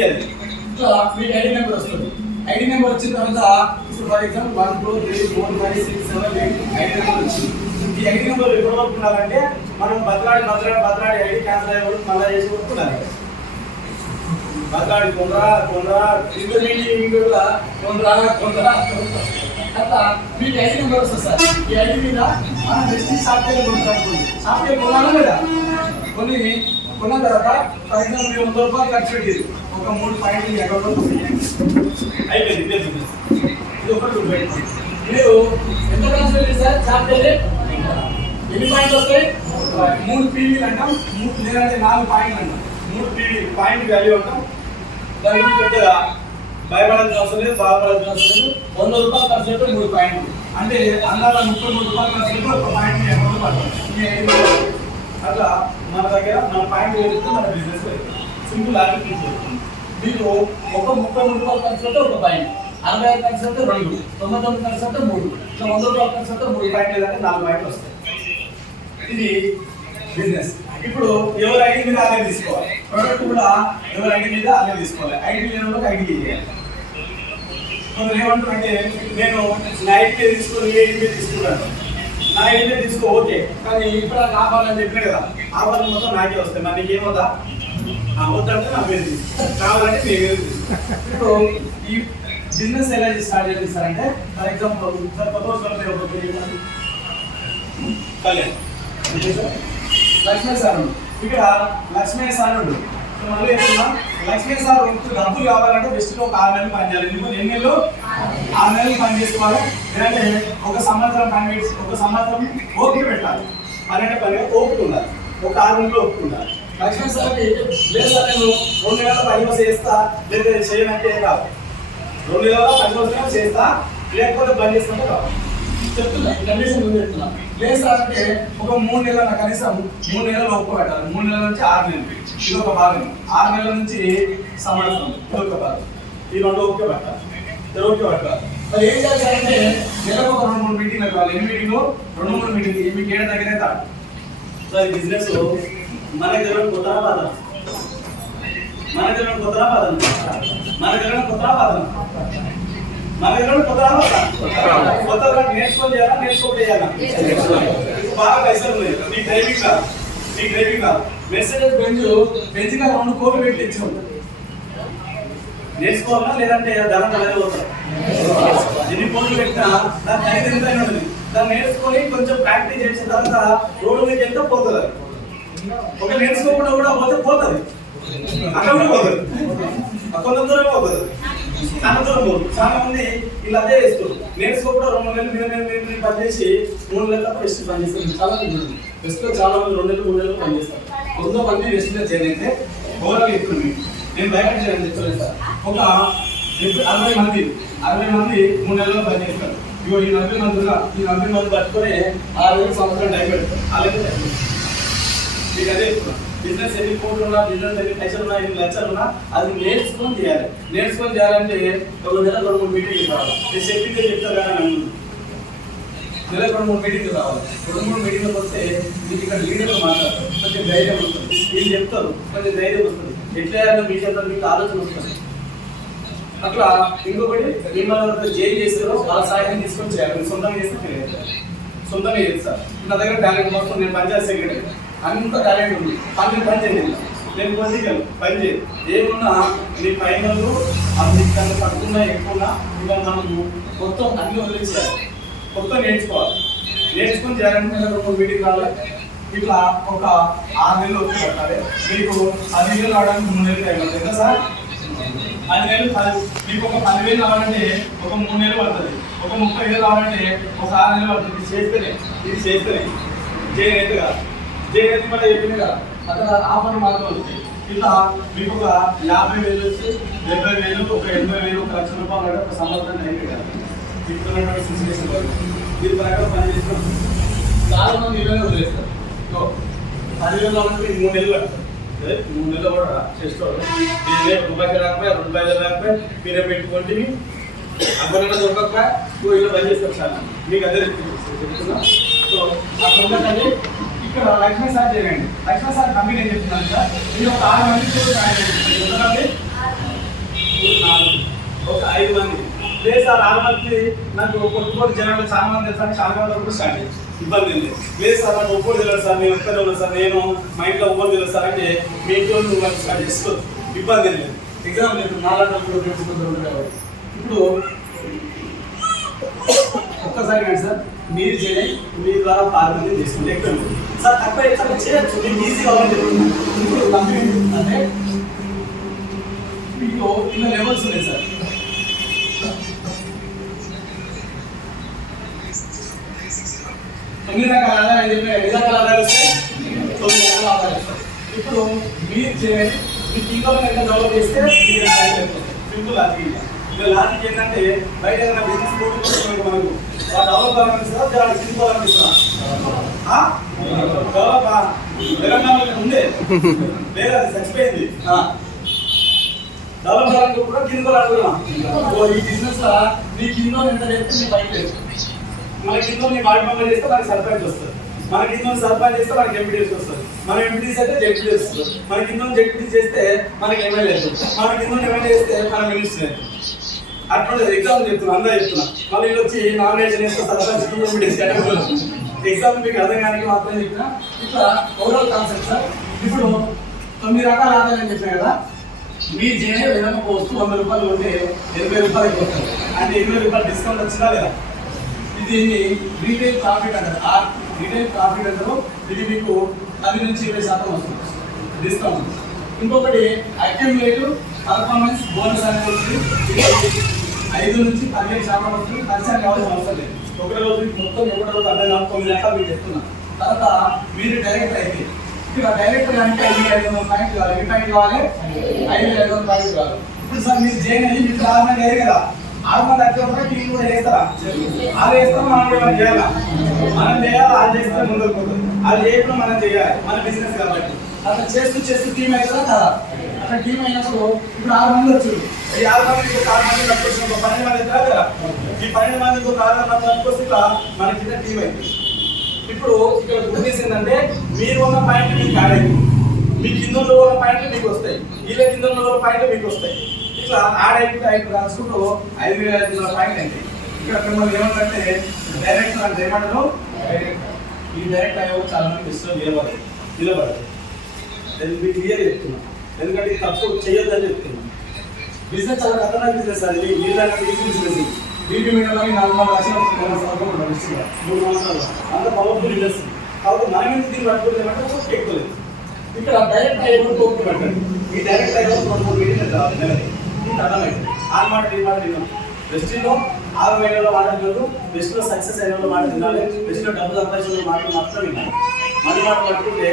అది. ఇంకా మీకు ఐడి నెంబర్ వస్తుంది. ఐడి నెంబర్ వచ్చిన తర్వాత ఇప్పుడు ఫర్ ఎగ్జాంపుల్ 1 2 3 4 5 6 7 8 ఐడి నెంబర్ వచ్చింది. ఈ ఐడి నెంబర్ ఎప్పుడు వరకు ఉండాలంటే మనం బతలాడి ఐడి క్యాన్సిల్ అయ్యే వరకు మళ్ళీ చేసి వరకు ఉండాలి. బతలాడి కొందరా ఇంటర్మీడియట్ అట్లా మీకు ఐడి నెంబర్ వస్తుంది సార్. ఈ ఐడి మీద మనం బెస్ట్ సాఫ్ట్వేర్ కొనుక్కోండి. సాఫ్ట్వేర్ కొనాలి కదా, కొన్న తర్వాత ఫర్ ఎగ్జాంపుల్ మీరు 100 రూపాయలు ఖర్చు పెట్టేది, ఒక 3 పాయింట్లు మీ అకౌంట్లో అయిపోయింది. ఇది ఒకటి మీరు ఎంత ట్రాన్స్ఫర్ చేయండి సార్. సాఫ్ట్వేర్ ఎన్ని పాయింట్లు వస్తాయి? 3 పీవీలు అంటాం, లేదంటే 4 పాయింట్లు అంటాం. 3 పీవీ పాయింట్ వాల్యూ అంటాం. దానికి పెద్దగా భయపడాల్సిన అవసరం లేదు, బాధపడాల్సిన అవసరం లేదు. 100 రూపాయలు ఖర్చు పెడితే 3 పాయింట్లు అంటే అందాల 33 రూపాయలు ఖర్చు పెడితే ఒక పాయింట్ మీ అకౌంట్లో పడుతుంది. అట్లా మన దగ్గర మన పాయింట్ వేస్తే మన బిజినెస్ సింపుల్ లాజిక్ ఉంటుంది. మీరు ఒక 33 రూపాయలు ఖర్చు పెడితే ఒక పాయింట్, 65 ఖర్చు పెడితే 2, 99 ఖర్చు పెడితే 3, ఇట్లా 100 రూపాయలు ఖర్చు పెడితే 3 పాయింట్లు లేదంటే 4 పాయింట్లు వస్తాయి. ఇది బిజినెస్. ఇప్పుడు ఎవరి ఐడి మీద అదే తీసుకోవాలి, ప్రొడక్ట్ కూడా ఎవరి ఐడి మీద అదే తీసుకోవాలి. ఐడి లేని వాళ్ళకి ఐడి చేయాలి. కొందరు ఏమంటారంటే నేను నా ఐడి మీద తీసుకుని ఏ ఐడి మీద తీసుకుంటాను, నా ఐడి మీద తీసుకో ఓకే, కానీ ఇప్పుడు నాకు ఆఫర్లు చెప్పినా కదా, ఆఫర్లు మొత్తం నాకే వస్తాయి, మరి నీకేమవుతా వద్దంటే నా పేరు కావాలంటే మీ పేరు. ఇప్పుడు ఈ బిజినెస్ ఎలా స్టార్ట్ చేస్తారంటే for example Kalyan Lakshmi sir ఇక్కడ లక్ష్మీ సార్ మళ్ళీ లక్ష్మీ సార్ డబ్బులు కావాలంటే బెస్ట్ ఒక 6 నెలలు పని చేయాలి. ఎన్ని నెలలు? 6 నెలలు పని చేసుకోవాలి. లేదంటే ఒక సంవత్సరం పని చేసి ఒక సంవత్సరం ఓపిక పెట్టాలి. 12 పని ఓపిక ఉండాలి, ఒక 6 నెలలు ఓపిక ఉండాలి. లక్ష్మణ్ సార్కి లేదు సార్ నేను 2 నెలల పని వస్తే చేస్తా లేదా చేయనంటే కాదు. 2 నెలల పని వస్తే చేస్తా లేకపోతే బంద్ చేస్తుంటే కాదు చెప్తున్నా. కండిషన్ ముందు చెప్తున్నా. లేదు సార్ అంటే ఒక 3 నెలల కనీసం 3 నెలలు ఒప్పు పెట్టాలి. 3 నెలల నుంచి 6 నెలలు ఇది ఒక భాగం. 6 నెలల నుంచి సంవత్సరం ఇది ఒక భాగం. ఈ 2 ఓకే పెట్టాలి. ఓకే పెట్టాలి. మరి ఏం చేయాలంటే నెలకు ఒక 2-3 మీటింగ్ పెట్టాలి. ఎన్ని మీటింగ్ 2-3 మీటింగ్ మీకు ఏడ దగ్గర సార్ బిజినెస్ మన దగ్గర కొత్త బాధ మన దగ్గర కొత్త బాధ మన దగ్గర కొత్త బాధ మన దగ్గర కొత్త నేర్చుకొని చేయాలా నేర్చుకోవడం చేయాలా బాగా పైసలు ఉన్నాయి. నీ డ్రైవింగ్ కాదు మెర్సిడెస్ బెంజ్ గా 2 కోట్లు పెట్టి ఇచ్చాం. నేర్చుకోవాలా లేదంటే ధనం అలాగే పోతారు. ఎన్ని కోట్లు పెట్టినా దాని ఖరీదు ఎంత ఉంటుంది. దాన్ని నేర్చుకొని కొంచెం ప్రాక్టీస్ చేసిన తర్వాత రోడ్డు మీద వెళ్తే పోతుంది. ఒక నేర్చుకోకుండా కూడా పోతే పోతుంది. అక్కడ కూడా పోతుంది. కొంత దూరం పోతుంది. చాలా దూరం పోతుంది. చాలా మంది ఇలా అదే చేస్తారు. నేర్చుకోకుండా 2 నెలలు పనిచేసి 3 నెలల రెస్ట్ పనిచేస్తారు. చాలా రెస్ట్ లో చాలా మంది 2 నెలలు 3 నెలలు పనిచేస్తారు. 100 మంది రెస్ట్ చేయనంటే ఓవరాల్ ఎక్కువ నేను బయట చేయాలని చెప్పలేదు సార్. ఒక 60 మంది 3 నెలల్లో పనిచేస్తారు. ఇగో ఈ 40 మంది పట్టుకొని 6 సంవత్సరాలు టైం పెడతారు. అలాగే మీకు అదే బిజినెస్ ఎన్ని కోట్లు ఉన్నా బిజినెస్ ఎన్ని పైసలు ఉన్నా ఎన్ని లక్షలు ఉన్నా అది నేర్చుకొని చేయాలంటే ఒక నెల 2-3 మీటింగ్లు రావాలి. నేను చెప్పిందే చెప్తారు కానీ నన్ను నెల 2-3 మీటింగ్లు రావాలి. 2-3 మీటింగ్లకు వస్తే మీకు ఇక్కడ లీడర్లు మాట్లాడతారు. కొంచెం ధైర్యం వస్తుంది. వీళ్ళు చెప్తారు కొంచెం ధైర్యం వస్తుంది. ఎట్లా మీకు చెప్తారు మీకు ఆలోచన వస్తుంది. అట్లా ఇంకొకటి మిమ్మల్ని జైలు చేస్తారో వాళ్ళ సాయం తీసుకొని చేయాలి. సొంతంగా చేస్తే సొంతంగా చేస్తారు. నా దగ్గర టాలెంట్ మొత్తం నేను పంచాయత్ సెక్రటరీ అంత టాలెంట్ ఉంది. పని చేయండి నేను పొలిటికల్ పని చేయాలి. ఏమున్నా నీ ఫైనల్ అందికన్నా తక్కువ ఎక్కువ ఇంకా మనము మొత్తం అన్ని వదిలేసేయాలి. మొత్తం నేర్చుకొని చేయాలంటే 2 మీటింగ్ రావాలి. ఇట్లా ఒక 6 నెలలు వచ్చి పెట్టాలి. మీకు 10 నెలలు రావడానికి 3 నెలలు టైం పడుతుంది కదా సార్. 10 నెలలు మీకు ఒక 10,000 రావాలంటే ఒక 3 నెలలు పడుతుంది. ఒక 30,000 రావాలంటే ఒక 6 నెలలు పడుతుంది. ఇది చేస్తేనే జైనైతే మళ్ళీ చెప్పింది కదా అక్కడ ఆఫర్ మాత్రం వస్తాయి. ఇట్లా మీకు ఒక 50,000 వచ్చి 70,000 ఒక 80,000 1 లక్ష రూపాయలు ఒక సంవత్సరం టైం పెట్టాలి. ఇప్పుడు సిచ్యువేషన్ దీని ప్రకారం పని చేస్తున్నాం. చాలా మంది ఇళ్ళనే వదిలేస్తారు. 10,000 రావాలంటే 3 నెలలు పడతారు. 3 నెలలు కూడా చేసుకోవాలి. రూపాయలు రాకపోయా 2 రూపాయలు రాకపోయా మీరే పెట్టుకుంటే అక్కడ దొరకకపోయా ఇల్లు పని చేస్తారు చాలా. మీకు అదే చెప్తున్నా. సో అక్కడ ఉండకండి. ఇక్కడ లక్ష్మీ సార్ చేయండి. లక్ష్మీ సార్ కంపెనీ ఏం చెప్తున్నాను సార్ మీరు ఒక 6 మంది ఒక 5 మంది లేదు సార్ 6 మంది నాకు ఒక్కొక్కటి జనాలు చాలా మంది తెలుసు. చాలా మంది కూడా స్టార్ట్ ఇబ్బంది లేదు సార్ నాకు ఒక్కటి తెలియదు సార్ నేను ఒక్కడే ఉన్నాను సార్ నేను మా ఇంట్లో ఒక్కటి తెలియదు సార్ అంటే మీ ఇంట్లో నువ్వు స్టార్ట్ చేసుకోవచ్చు. ఇబ్బంది లేదు. ఎగ్జామ్ లేదు 4 గంటలు. ఇప్పుడు ఒక్కసారి కానీ సార్ మీరు చేయండి. మీ ద్వారా 6 మంది తీసుకుంటే ఎక్కువ సార్ తక్కువ ఎక్కడ చేయొచ్చు. మీకు ఈజీగా అవ్వాలి. ఇప్పుడు కంపెనీ అంటే మీకు ఇలా లెవెల్స్ ఉన్నాయి సార్. ఎన్ని రకాల ఆదాయం చెప్పిన 5 రకాల ఆదాయాలు వస్తాయి. 9 రకాల ఆదాయాలు వస్తాయి. ఇప్పుడు మీరు చేయండి. మీకు ఇంకో డెవలప్ చేస్తే సింపుల్ లాజిక్. ఇలా లాజిక్ ఏంటంటే బయట ఏదైనా బిజినెస్ పోటీ మనకు డెవలప్ అనిపిస్తుందా సింపుల్ అనిపిస్తుందా? డెవలప్ తెలంగాణలో ఉండే లేదు అది చచ్చిపోయింది. డెవలప్ కావాలంటే కూడా కింద అడుగుతున్నాం. ఈ బిజినెస్ నీ కింద ఎంత చేస్తే నీ బయట లేదు. మన కింద నీ వార్డు మెంబర్ చేస్తే మనకి సర్పంచ్ వస్తుంది. మన కింద సర్పంచ్ చేస్తే మనకి ఎంపీటీస్ వస్తుంది. మన ఎంపీటీస్ అయితే జడ్పీటీ వస్తుంది. మన కింద జడ్పీటీ చేస్తే మనకి ఎమ్మెల్యే వస్తుంది. మన కింద ఎమ్మెల్యే చేస్తే మన మినిస్టర్. అట్లా ఎగ్జామ్ చెప్తున్నా అందరూ చెప్తున్నా. మళ్ళీ వచ్చి నామినేషన్ చేస్తే సర్పంచ్ ఎంపీటీస్ ఎగ్జామ్ మీకు అర్థం కానీ మాత్రమే చెప్పిన ఇట్లా ఓవరాల్ కాన్సెప్ట్ సార్. ఇప్పుడు 9 రకాల ఆదాయం చెప్పినా కదా. మీరు చేయనే ఏదైనా వస్తూ 100 రూపాయలు ఉంటే 80 రూపాయలకి వస్తుంది. అంటే 20 రూపాయలు డిస్కౌంట్ వచ్చిందా లేదా? ఇది రీటైల్ ప్రాఫిట్ అంటారు. రీటైల్ ప్రాఫిట్ అంటారు. ఇది మీకు 10 నుంచి 20% వస్తుంది డిస్కౌంట్. ఇంకొకటి అక్యుములేటివ్ పర్ఫార్మెన్స్ బోనస్ అనేది వస్తుంది. 5 నుంచి 15% వస్తుంది. ఖర్చు కావాల్సిన అవసరం లేదు. ఒక రోజు మొత్తం 1 రోజు అర్థం కాదు 9 రకాలు మీకు చెప్తున్నా. తర్వాత మీరు డైరెక్టర్ అయితే ఇక్కడ డైరెక్టర్ అంటే 5,500 పాయింట్ కావాలి. ఎన్ని పాయింట్ కావాలి? 5,500 పాయింట్ కావాలి. ఇప్పుడు సార్ మీరు జైన్ అయ్యి మీకు 6 మంది అయ్యారు కదా, 6 మంది వచ్చే టీం కూడా చేస్తారా? అది వేస్తాం, మనం కూడా చేయాలా? మనం చేయాలి, అది చేస్తే ముందుకు పోతుంది. అది చేయకుండా మనం చేయాలి, మన బిజినెస్ కాబట్టి. అట్లా చేస్తూ చేస్తూ టీం అవుతుందా కదా? అట్లా టీం అయినప్పుడు ఇప్పుడు 6 మంది వచ్చారు. ఈ 6 మందికి 6 మంది కట్టుకొచ్చిన ఒక 12 మంది అవుతారా కదా? ఈ 12 మందికి ఒక 6 మంది కట్టుకొస్తే ఇట్లా మన కింద టీం అవుతుంది. ఇప్పుడు ఇక్కడ గుర్తించి ఏంటంటే మీరు ఉన్న పాయింట్ మీకు ఆడేది, మీ కింద ఉన్న పాయింట్లు మీకు వస్తాయి, వీళ్ళ కింద ఉన్న పాయింట్లు మీకు వస్తాయి. ఇట్లా ఆడైతే ఐదు రాసుకుంటూ 5,500 పాయింట్ అయింది. ఇక్కడ మిమ్మల్ని ఏమంటే డైరెక్టర్ అంటే ఏమంటారు? ఈ డైరెక్ట్ అయ్యో చాలా మంది ఇష్టం నిలబడదు. నేను మీకు క్లియర్ చెప్తున్నా, ఎందుకంటే ఇది తప్పు చేయొద్దని చెప్తున్నా. బిజినెస్ చాలా ఖతర్నాక్ బిజినెస్ అది. వీళ్ళకి బిజినెస్ బీపీ మీడియాలో 4 లక్షలు 3 సంవత్సరాలు అంత పవర్ఫుల్ ఇండస్ట్రీ. కాబట్టి మనం ఎందుకు దీన్ని పట్టుకోలేమంటే ఎక్కువలేదు. ఇక్కడ డైరెక్ట్ అయ్యేప్పుడు కోర్టు పెట్టండి. ఈ డైరెక్ట్ అయ్యేప్పుడు 2-3 మీటింగ్ రావాలి నెలకి. ఇది అర్థమైంది. ఆ మాట ఈ మాట తిన్నాం. వెస్ట్లో 6 వేలలో మాట తినదు, వెస్ట్లో సక్సెస్ అయిన మాట తినాలి, వెస్ట్లో డబ్బు సంపాదించిన మాటలు మాత్రం వినాలి. మన మాట పట్టుకుంటే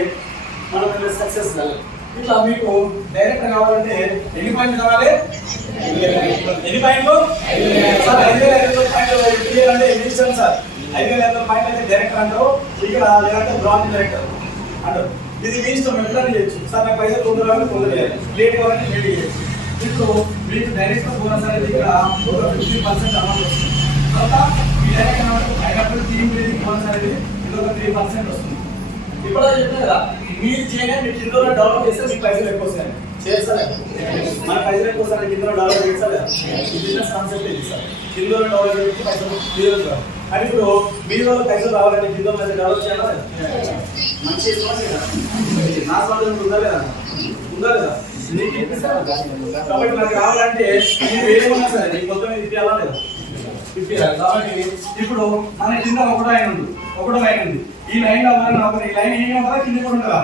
మనం సక్సెస్ కావాలి. ఇట్లా మీకు డైరెక్ట్ కావాలంటే ఎన్ని పాయింట్లు కావాలి? ఎన్ని పాయింట్లు? సార్ 5,500 పాయింట్లు అంటే ఎన్ని ఇష్టం సార్? 5,500 పాయింట్లు అయితే డైరెక్టర్ అంటారు, ఇక్కడ లేదంటే బ్రాంచ్ డైరెక్టర్ అంటారు. ఇది మీ ఇష్టం, ఎప్పుడైనా చేయొచ్చు. సార్ నాకు పైసలు పొందలేదు, లేట్ కావాలంటే లేట్ చేయొచ్చు. ఇప్పుడు మీకు డైరెక్టర్ బోనస్ అనేది ఇక్కడ ఒక 50% అమౌంట్ వస్తుంది. తర్వాత ఈ డైరెక్టర్ అయినప్పుడు టీమ్ బిల్డింగ్ బోనస్ అనేది ఇంకొక 3% వస్తుంది. ఇప్పుడు చెప్పిన కదా, మీరు చేయగా మీ కింద డెవలప్ చేస్తే మీకు పైసలు ఎక్కువ వస్తాయి. చేస్తారా? మన పైసలు ఎక్కువ వస్తాయి, కింద డెవలప్ చేస్తారు కదా. ఈ బిజినెస్ కాన్సెప్ట్ ఇది సార్. కింద డెవలప్ చేస్తే పైసలు మీరు రావు. అని ఇప్పుడు మీరు పైసలు రావాలంటే కింద పైసలు డెవలప్ చేయాలా? మంచి నా స్వాతంత్రం ఉందా లేదా? ఉందా లేదా? కాబట్టి నాకు రావాలంటే మీరు ఏమన్నా సరే నీకు మొత్తం ఇప్పియాలా లేదా? ఇప్పియాలి. కాబట్టి ఇప్పుడు మన కింద ఒకటో లైన్ ఉంది. ఈ లైన్ లో ఈ లైన్ ఏమి ఉంటుందా? కింద కూడా ఉంటుందా?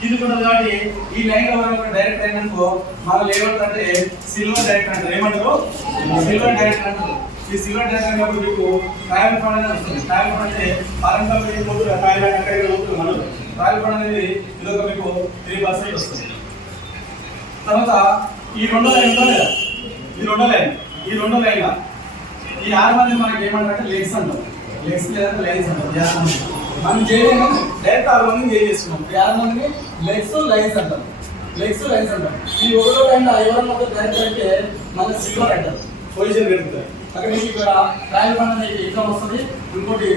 కింద ఉంటుంది. కాబట్టి ఈ లైన్ లో డైరెక్ట్ అయినందుకో మనం ఏమంటారంటే సిల్వర్ డైరెక్ట్ అంటారు. ఏమంటారు? సిల్వర్ డైరెక్ట్ అంటారు. ఈ సిల్వర్ డైరెక్ట్ అయినప్పుడు మీకు ట్రావెల్ ఫండ్ అనేది వస్తుంది. ట్రావెల్ ఫండ్ అంటే పరంగా మనం ట్రావెల్ ఫండ్ అనేది ఇదొక మీకు 3% వస్తుంది. తర్వాత ఈ రెండో లైన్ ఉందా లేదా? ఈ రెండో లైన్ ఈ 6 మంది మనకి ఏమంటారంటే లెగ్స్ అంటాం. లెగ్స్ లేదంటే లైన్స్ అంటాం. మనం చేయలేము, డైరెక్ట్ 6 మందిని చేస్తున్నాం. 6 మందిని లైన్స్ అంటాం. ఈ ఒకటో లైన్ ఎవరన్నా డైరెక్ట్ అంటే మన సిల్వర్ అంటారు. పొజిషన్ పెరుగుతుంది. అక్కడ మీకు ఇక్కడ ట్రయల్ ఫండ్ అనేది ఇన్కమ్ వస్తుంది. ఇంకోటి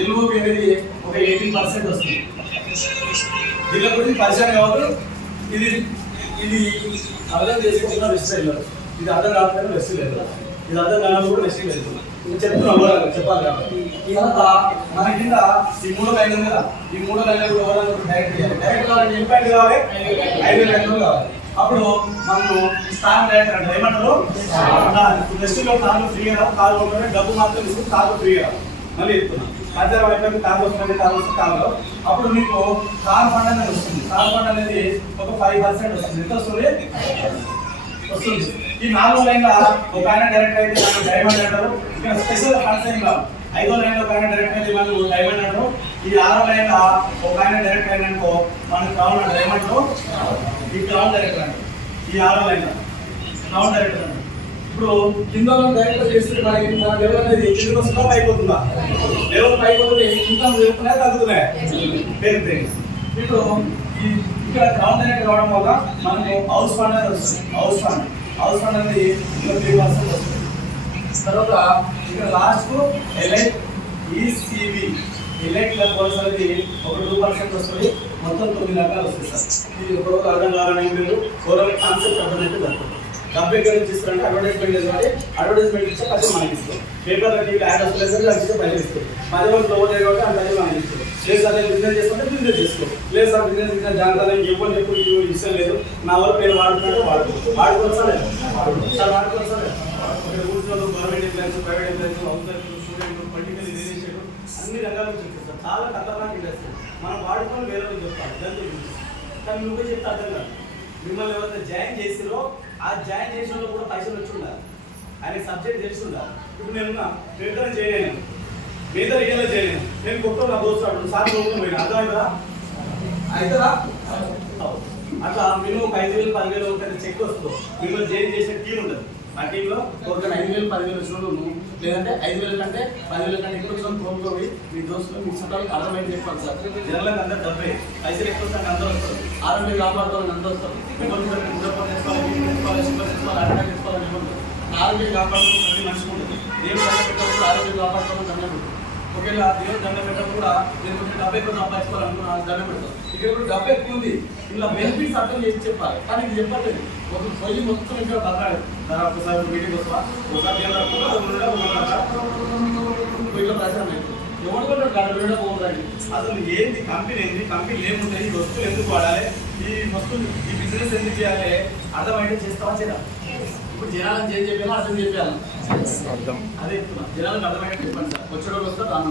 ఎల్ఓపి అనేది ఒక 18% వస్తుంది. దీనిలో గురించి పరిచయం కావద్దు. ఇది అర్థం చేసుకుంటున్న వెస్ట్ వెళ్ళారు. ఇది అర్థం కాకపోయినా వెస్ట్ వెళ్ళారు. ఇది అర్థం కానప్పుడు కూడా వెస్ట్ వెళ్ళారు. చెప్తున్నాం చెప్పాలి కాబట్టి. తర్వాత మన కింద ఈ 3 లైన్లు కదా, ఈ 3 లైన్లు డైరెక్ట్ చేయాలి. డైరెక్ట్ కావాలంటే ఎన్ని పాయింట్లు కావాలి? 5,500 కావాలి. అప్పుడు మనం స్టార్ డైరెక్టర్ అంటే ఏమంటారు? వెస్ట్లో కార్లు ఫ్రీ కదా, కార్లు ఉంటుంది, డబ్బు మాత్రం ఇస్తుంది, కార్లు ఫ్రీ కదా. మళ్ళీ చెప్తున్నాం, మధ్యాహ్నం అయిపోయింది, కార్లు వస్తుంది, కార్లు అప్పుడు మీకు కార్ ఫండ్ అనేది వస్తుంది. కార్ ఫండ్ అనేది ఒక 5% వస్తుంది. ఎంత వస్తుంది? ఈ 4 లైన్ల ఒక ఆయన డైరెక్ట్ అయితే మనం డైమండ్ అంటారు. ఇక్కడ స్పెషల్ ఫండ్స్ ఏం కాదు. 5వ లైన్లో ఒక ఆయన డైరెక్ట్ అయితే మనం డైమండ్ అంటారు. ఈ 6వ లైన్ల ఒక ఆయన డైరెక్ట్ అయిననుకో మనం క్రౌన్ అంటారు. ఏమంటారు? ఈ క్రౌన్ డైరెక్టర్ అంటారు. ఈ 6వ లైన్ క్రౌన్ డైరెక్టర్ అంటారు. ఇప్పుడు కింద డైరెక్టర్ చేస్తే మనకి మన లెవెల్ అనేది కింద వస్తుందా పైపోతుందా? Level పైపోతుంది, income పెరుగుతున్నాయా తగ్గుతున్నాయా? పెరుగుతాయి. ఇప్పుడు ఇక్కడ క్రౌన్ డైరెక్టర్ రావడం వల్ల మనకు హౌస్ ఫండ్ అనేది వస్తుంది. హౌస్ ఫండ్ అనేది 3% వస్తుంది. తర్వాత ఇక్కడ last elite ECB elite levels అనేది ఒక 2% వస్తుంది. మొత్తం 9 రకాలు వస్తాయి సార్. ఇది ఒక అర్థం కావాలని మీరు ఓవరాల్ కాన్సెప్ట్ అర్థమైతే జరుగుతుంది. డబ్బు ఎక్కడ నుంచి ఇస్తారంటే అడ్వర్టైజ్మెంట్ చేయాలి. అడ్వర్టైజ్మెంట్ ఇస్తే పది మనకి ఇస్తాం. పేపర్లో టీవీ యాడ్ వస్తుంది, అది పది ఇస్తాం. 10 రోజులు లోన్ కాబట్టి ఆ 10 మనకి ఇస్తాం. లేదు సార్ నేను బిజినెస్ చేసుకుంటే బిజినెస్ చేసుకో. లేదు సార్ బిజినెస్ జాగ్రత్త చెప్పని చెప్పు ఇష్టం లేదు, నా వల్ల పేరు వాడుతున్నాడు వాడుకోవచ్చు సార్ వాడుకోవచ్చు. ఇక్కడ కూర్చున్న government employees, private employees, house student, political relation అన్ని రంగాల నుంచి చెప్తారు. చాలా ఖతర్నాక్ ఇండస్ట్రీ. మనం వాడుకొని వేరే వాళ్ళు చెప్తారు దాంతో. కానీ నువ్వే చెప్తే అర్థం కాదు. మిమ్మల్ని ఎవరైతే జాయిన్ చేసిరో ఆ జాయిన్ చేసిన వాళ్ళు కూడా పైసలు వచ్చి ఉండాలి. ఆయన సబ్జెక్ట్ తెలిసి ఉండాలి. ఇప్పుడు నేను చేయలేను, మిగతా రియల్లో చేయలేను. నేను కొత్త నా దోస్తు సార్ పోయినా అర్థమైందా? అవుతుందా? అట్లా మినిమం 5,000 10,000 ఒకటి చెక్ వస్తుంది. మిమ్మల్ని జైన్ చేసే టీం ఉంటుంది. ఆ టీంలో ఒక 5,000 10,000 చూడను, లేదంటే 5,000 కంటే 10,000 కంటే ఎక్కువ వచ్చిన ప్రోగ్లో పోయి మీ దోస్తులు మీ చుట్టాలకు అర్థమైంది చెప్పాలి సార్. జనరల్గా అందరూ డబ్బే పైసలు ఎక్కువ వస్తాను అందరూ వస్తారు. ఆరోగ్యం కాపాడుకోవాలని అందరూ వస్తారు. ఆరోగ్యం కాపాడుకోవాలి మనిషి ఉంటుంది. దేవుడు దండం పెట్టినప్పుడు ఆరోగ్యం కాపాడుకోవాలని దండం పెడతాం. ఒకవేళ దేవుడు దండం పెట్టినప్పుడు కూడా నేను కొంచెం డబ్బు ఎక్కువ సంపాదించుకోవాలనుకున్నా దండం పెడతాం. ఇక్కడ కూడా డబ్బు ఎక్కువ ఉంది, ఇలా బెనిఫిట్స్ అర్థం చేసి చెప్పాలి. కానీ ఇది చెప్పలేదు. ఒక పొయ్యి మొత్తం ఇక్కడ బతకాలి. ఒకసారి మీటింగ్ వస్తా, ఒకసారి ఇట్లా ప్రచారం అయితే ఎవరు కూడా గడబడ పోతుంది. అసలు ఏంది కంపెనీ, ఏంది కంపెనీ ఏముంటాయి, ఈ వస్తువులు ఎందుకు వాడాలి, ఈ వస్తువులు ఈ బిజినెస్ ఎందుకు చేయాలి అర్థమైతే చేస్తావా చేయరా? ఇప్పుడు జనాలను చేంజ్ చెప్పాలో అర్థం చెప్పాలి. అదే చెప్తున్నా, జనాలకు అర్థమైతే చెప్పండి సార్. వచ్చేటోళ్ళు వస్తారు రాను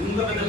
ఎంత పెద్ద